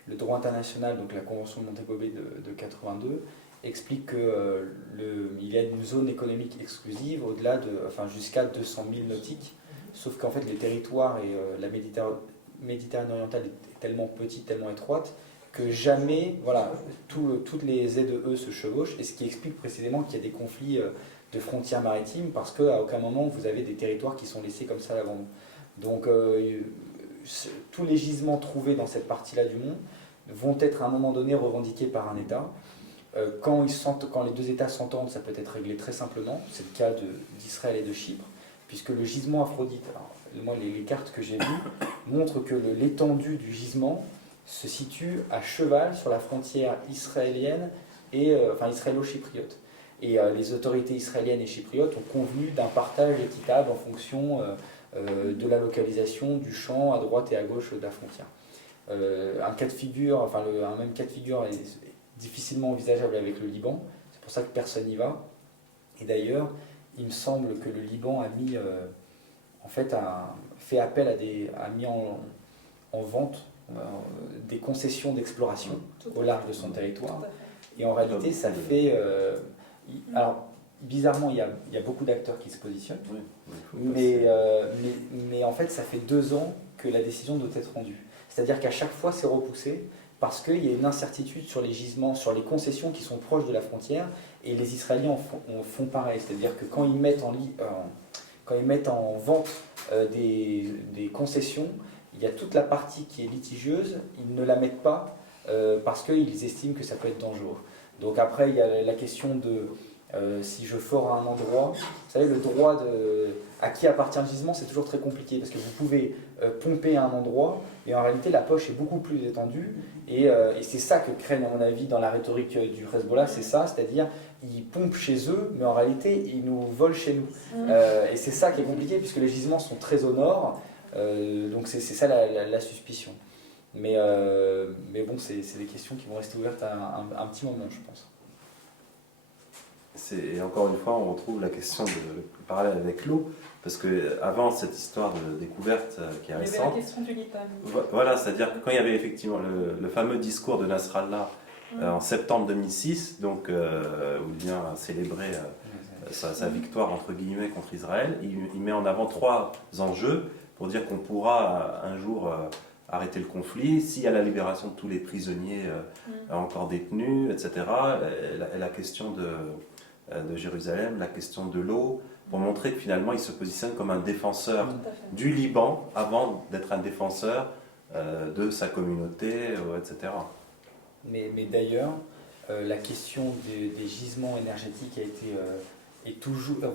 le droit international, donc la Convention de Montego Bay de 82, explique qu'il y a une zone économique exclusive jusqu'à 200 000 nautiques, sauf qu'en fait les territoires et la Méditerranée orientale est tellement petite, tellement étroite, que jamais, toutes les ZEE se chevauchent, et ce qui explique précisément qu'il y a des conflits de frontières maritimes, parce qu'à aucun moment vous avez des territoires qui sont laissés comme ça à l'abandon. Donc tous les gisements trouvés dans cette partie-là du monde vont être à un moment donné revendiqués par un État. Quand les deux États s'entendent, ça peut être réglé très simplement. C'est le cas d'Israël et de Chypre, puisque le gisement Aphrodite, moi les cartes que j'ai vues montrent que l'étendue du gisement se situe à cheval sur la frontière israélienne et israélo-chypriote. Et les autorités israéliennes et chypriotes ont convenu d'un partage équitable en fonction de la localisation du champ à droite et à gauche de la frontière. Un même cas de figure difficilement envisageable avec le Liban. C'est pour ça que personne n'y va. Et d'ailleurs, il me semble que le Liban a mis, fait appel a mis en vente des concessions d'exploration au large de son territoire. Et en réalité, ça fait... alors, bizarrement, il y a beaucoup d'acteurs qui se positionnent, mais en fait, ça fait 2 ans que la décision doit être rendue. C'est-à-dire qu'à chaque fois, c'est repoussé parce qu'il y a une incertitude sur les gisements, sur les concessions qui sont proches de la frontière, et les Israéliens en font pareil. C'est-à-dire que quand ils mettent en vente des concessions, il y a toute la partie qui est litigieuse, ils ne la mettent pas parce qu'ils estiment que ça peut être dangereux. Donc après, il y a la question de si je fore à un endroit, vous savez, le droit à qui appartient le gisement, c'est toujours très compliqué parce que vous pouvez pomper à un endroit, et en réalité, la poche est beaucoup plus étendue, et c'est ça que craignent, à mon avis, dans la rhétorique du Hezbollah, c'est ça, c'est-à-dire ils pompent chez eux, mais en réalité, ils nous volent chez nous. Et c'est ça qui est compliqué puisque les gisements sont très au nord, donc c'est ça la suspicion. Mais bon, c'est des questions qui vont rester ouvertes à un petit moment, je pense. Et encore une fois, on retrouve la question de parallèle avec l'eau, parce qu'avant cette histoire de découverte qui est Il y récente, avait la question du Liban. voilà, c'est-à-dire que quand il y avait effectivement le fameux discours de Nasrallah en septembre 2006, donc, où il vient célébrer sa victoire entre guillemets contre Israël, il met en avant 3 enjeux pour dire qu'on pourra un jour arrêter le conflit s'il y a la libération de tous les prisonniers encore détenus, etc. La question de Jérusalem, la question de l'eau, pour montrer que finalement il se positionne comme un défenseur du Liban avant d'être un défenseur de sa communauté, etc. Mais d'ailleurs, la question des gisements énergétiques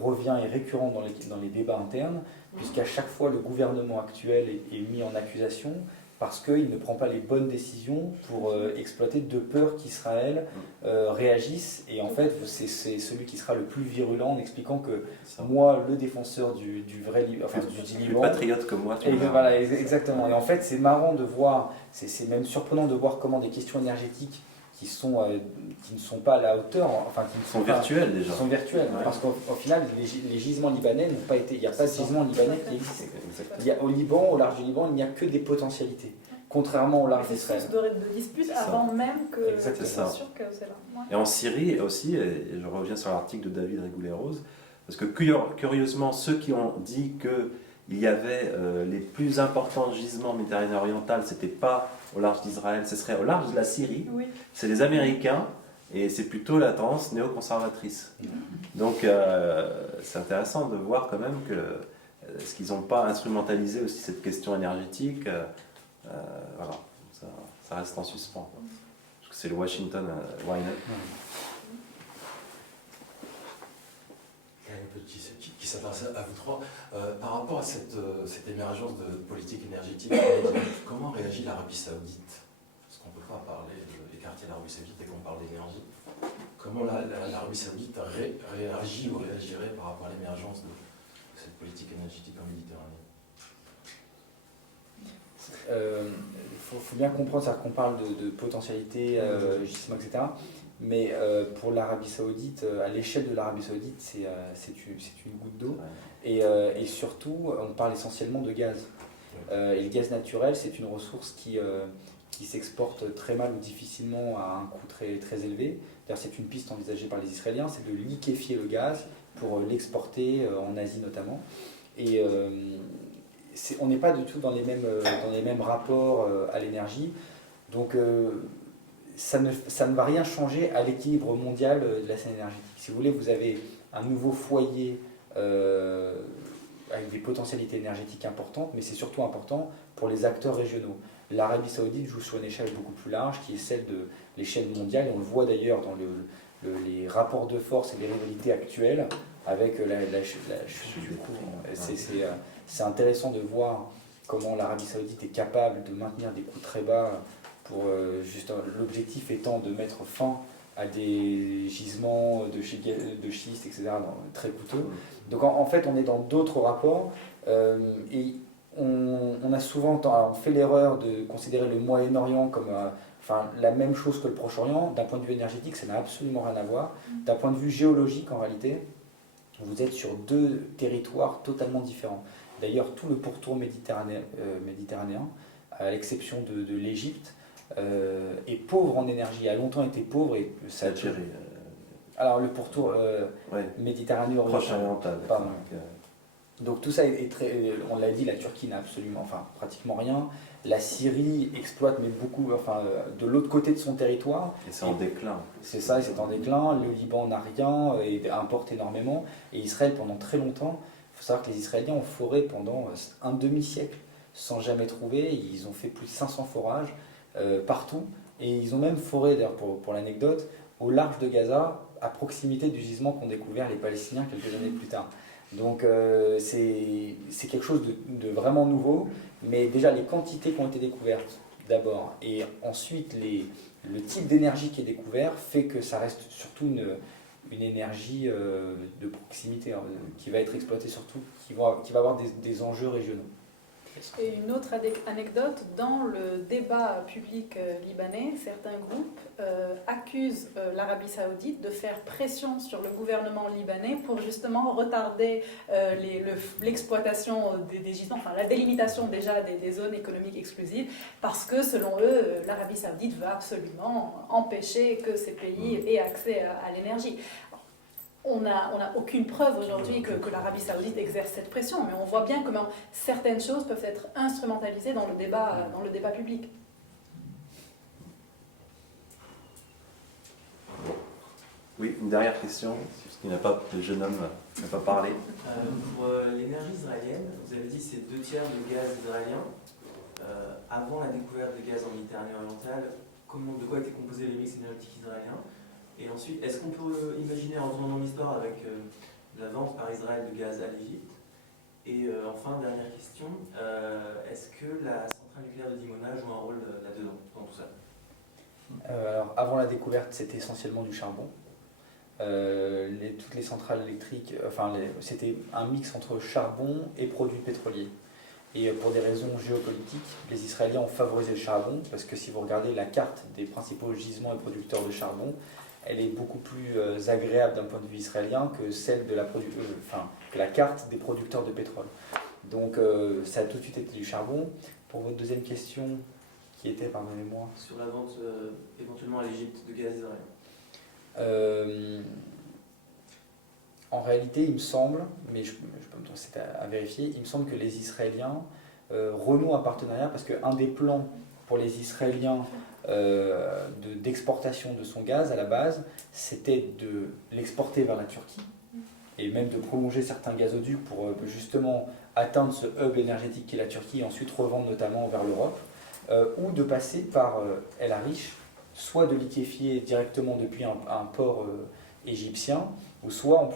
revient et récurrente dans les débats internes, puisqu'à chaque fois le gouvernement actuel est mis en accusation parce qu'il ne prend pas les bonnes décisions pour exploiter, de peur qu'Israël réagisse. Et en fait, c'est celui qui sera le plus virulent en expliquant que moi, le défenseur du vrai Liban, du Liban... Plus patriote que moi. Voilà, exactement. Et en fait, c'est marrant de voir, c'est même surprenant de voir comment des questions énergétiques qui ne sont pas à la hauteur, enfin qui ne sont virtuels déjà. Sont virtuels, ouais. Parce qu'au final, les gisements libanais n'ont pas été. Il n'y a pas de gisement libanais qui existe. Au Liban, au large du Liban, il n'y a que des potentialités, contrairement au large d'Israël. C'est source de disputes avant même que c'est sûr que c'est là. Ouais. Et en Syrie aussi, et je reviens sur l'article de David Régoulé-Rose, parce que curieusement, ceux qui ont dit qu'il y avait les plus importants gisements méditerranéens orientaux, c'était pas au large d'Israël, ce serait au large de la Syrie. Oui. C'est les Américains, et c'est plutôt la tendance néoconservatrice. Donc c'est intéressant de voir quand même que est-ce qu'ils n'ont pas instrumentalisé aussi cette question énergétique. Voilà, ça reste en suspens. Parce que c'est le Washington Why Not. Il y a une petite qui s'adresse à vous 3. Par rapport à cette émergence de politique énergétique, comment réagit l'Arabie Saoudite? Parce qu'on ne peut pas parler d'écarter l'Arabie Saoudite dès qu'on parle d'énergie. Comment l'Arabie Saoudite réagit ou réagirait par rapport à l'émergence de cette politique énergétique en Méditerranée? Il faut bien comprendre, c'est-à-dire qu'on parle de potentialité, gisement, etc. Mais pour l'Arabie Saoudite, à l'échelle de l'Arabie Saoudite, c'est une goutte d'eau. Et surtout, on parle essentiellement de gaz. Et le gaz naturel, c'est une ressource qui s'exporte très mal ou difficilement à un coût très, très élevé. D'ailleurs, c'est une piste envisagée par les Israéliens, c'est de liquéfier le gaz pour l'exporter en Asie notamment. Et on n'est pas du tout dans les mêmes rapports à l'énergie. Donc ça ne va rien changer à l'équilibre mondial de la scène énergétique. Si vous voulez, vous avez un nouveau foyer avec des potentialités énergétiques importantes, mais c'est surtout important pour les acteurs régionaux. L'Arabie Saoudite joue sur une échelle beaucoup plus large, qui est celle de l'échelle mondiale, et on le voit d'ailleurs dans les rapports de force et les rivalités actuelles avec la chute du cours. C'est intéressant de voir comment l'Arabie Saoudite est capable de maintenir des coûts très bas pour l'objectif étant de mettre fin à des gisements de schiste, etc., très coûteux. Donc en fait, on est dans d'autres rapports et on a souvent on fait l'erreur de considérer le Moyen-Orient comme enfin, la même chose que le Proche-Orient. D'un point de vue énergétique, ça n'a absolument rien à voir. D'un point de vue géologique, en réalité, vous êtes sur deux territoires totalement différents. D'ailleurs, tout le pourtour méditerranéen, à l'exception de l'Égypte, est pauvre en énergie, a longtemps été pauvre. Et ça a Algérie. Alors, le pourtour Ouais. méditerranéen Proche-oriental. Pardon. Donc tout ça est très, on l'a dit, la Turquie n'a absolument, enfin pratiquement rien. La Syrie exploite, mais beaucoup, enfin de l'autre côté de son territoire. Et c'est en déclin. C'est ça, c'est en déclin. Le Liban n'a rien et importe énormément. Et Israël, pendant très longtemps, il faut savoir que les Israéliens ont foré pendant un demi-siècle sans jamais trouver. Ils ont fait plus de 500 forages partout. Et ils ont même foré, d'ailleurs pour l'anecdote, au large de Gaza, à proximité du gisement qu'ont découvert les Palestiniens quelques années plus tard. Donc c'est quelque chose de vraiment nouveau, mais déjà les quantités qui ont été découvertes d'abord, et ensuite le type d'énergie qui est découvert fait que ça reste surtout une énergie de proximité hein, qui va être exploitée surtout, qui va avoir des enjeux régionaux. Et une autre anecdote, dans le débat public libanais, certains groupes accusent l'Arabie Saoudite de faire pression sur le gouvernement libanais pour justement retarder l'exploitation des gisements, enfin la délimitation déjà des zones économiques exclusives, parce que selon eux, l'Arabie Saoudite veut absolument empêcher que ces pays aient accès à l'énergie. On n'a aucune preuve aujourd'hui que l'Arabie Saoudite exerce cette pression, mais on voit bien comment certaines choses peuvent être instrumentalisées dans le débat public. Oui, une dernière question, puisqu'il le jeune homme n'a pas parlé. Pour l'énergie israélienne, vous avez dit que c'est 2 tiers du gaz israélien. Avant la découverte du gaz en Méditerranée orientale, de quoi était composé le mix énergétique israélien? Et ensuite, est-ce qu'on peut imaginer, en retournant dans l'histoire, avec la vente par Israël de gaz à l'Égypte? Et enfin, dernière question, est-ce que la centrale nucléaire de Dimona joue un rôle là-dedans, dans tout ça? Alors, avant la découverte, c'était essentiellement du charbon. Toutes les centrales électriques, c'était un mix entre charbon et produits pétroliers. Et pour des raisons géopolitiques, les Israéliens ont favorisé le charbon, parce que si vous regardez la carte des principaux gisements et producteurs de charbon, elle est beaucoup plus agréable d'un point de vue israélien que celle de que la carte des producteurs de pétrole. Donc ça a tout de suite été du charbon. Pour votre deuxième question, qui était, pardonnez-moi, sur la vente éventuellement à l'Égypte de gaz israélien. En réalité, il me semble, mais c'est à vérifier, il me semble que les Israéliens renouent un partenariat parce qu'un des plans pour les Israéliens d'exportation de son gaz à la base, c'était de l'exporter vers la Turquie et même de prolonger certains gazoducs pour justement atteindre ce hub énergétique qui est la Turquie et ensuite revendre notamment vers l'Europe, ou de passer par El Arish, soit de liquéfier directement depuis un port égyptien, ou soit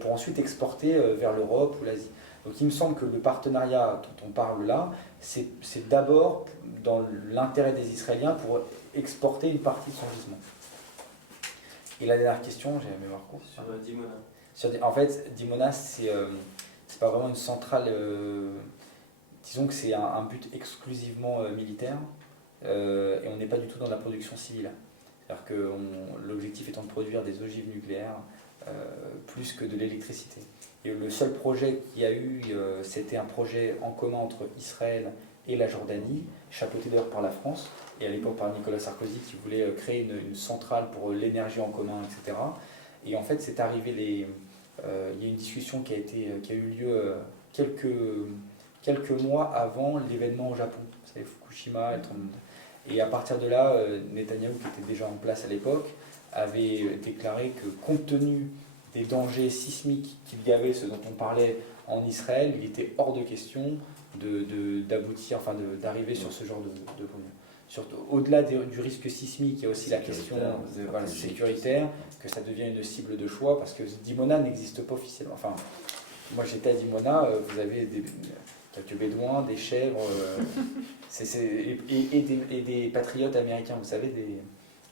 pour ensuite exporter vers l'Europe ou l'Asie. Donc il me semble que le partenariat dont on parle là, c'est d'abord dans l'intérêt des Israéliens pour exporter une partie de son gisement. Et la dernière question, j'ai la mémoire courte. Sur Dimona. En fait, Dimona, c'est pas vraiment une centrale. Disons que c'est un but exclusivement militaire, et on n'est pas du tout dans la production civile. C'est-à-dire que l'objectif étant de produire des ogives nucléaires plus que de l'électricité. Et le seul projet qu'il y a eu, c'était un projet en commun entre Israël et la Jordanie, chapeauté d'ailleurs par la France, et à l'époque par Nicolas Sarkozy qui voulait créer une centrale pour l'énergie en commun, etc. Et en fait, c'est arrivé, il y a une discussion qui a eu lieu quelques mois avant l'événement au Japon, vous savez, Fukushima, et à partir de là, Netanyahou, qui était déjà en place à l'époque, avait déclaré que compte tenu des dangers sismiques qu'il y avait, ce dont on parlait en Israël, il était hors de question d'aboutir, d'arriver sur ce genre de problème. Surtout, au-delà du risque sismique, il y a aussi la question sécuritaire, que ça devient une cible de choix, parce que Dimona n'existe pas officiellement. Enfin, moi j'étais à Dimona, vous avez quelques bédouins, des chèvres, et des patriotes américains, vous savez,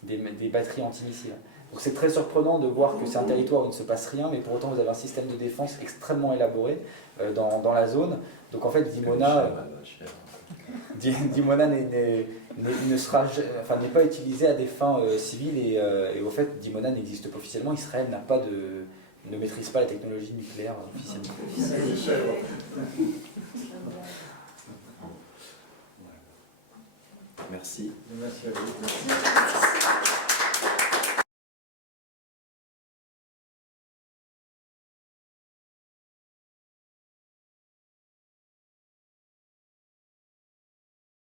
des batteries antimissiles. Donc c'est très surprenant de voir que c'est un territoire où il ne se passe rien, mais pour autant vous avez un système de défense extrêmement élaboré dans la zone. Donc en fait, Dimona n'est pas utilisé à des fins civiles et au fait, Dimona n'existe pas officiellement. Israël ne maîtrise pas la technologie nucléaire officiellement. Merci. Merci à vous.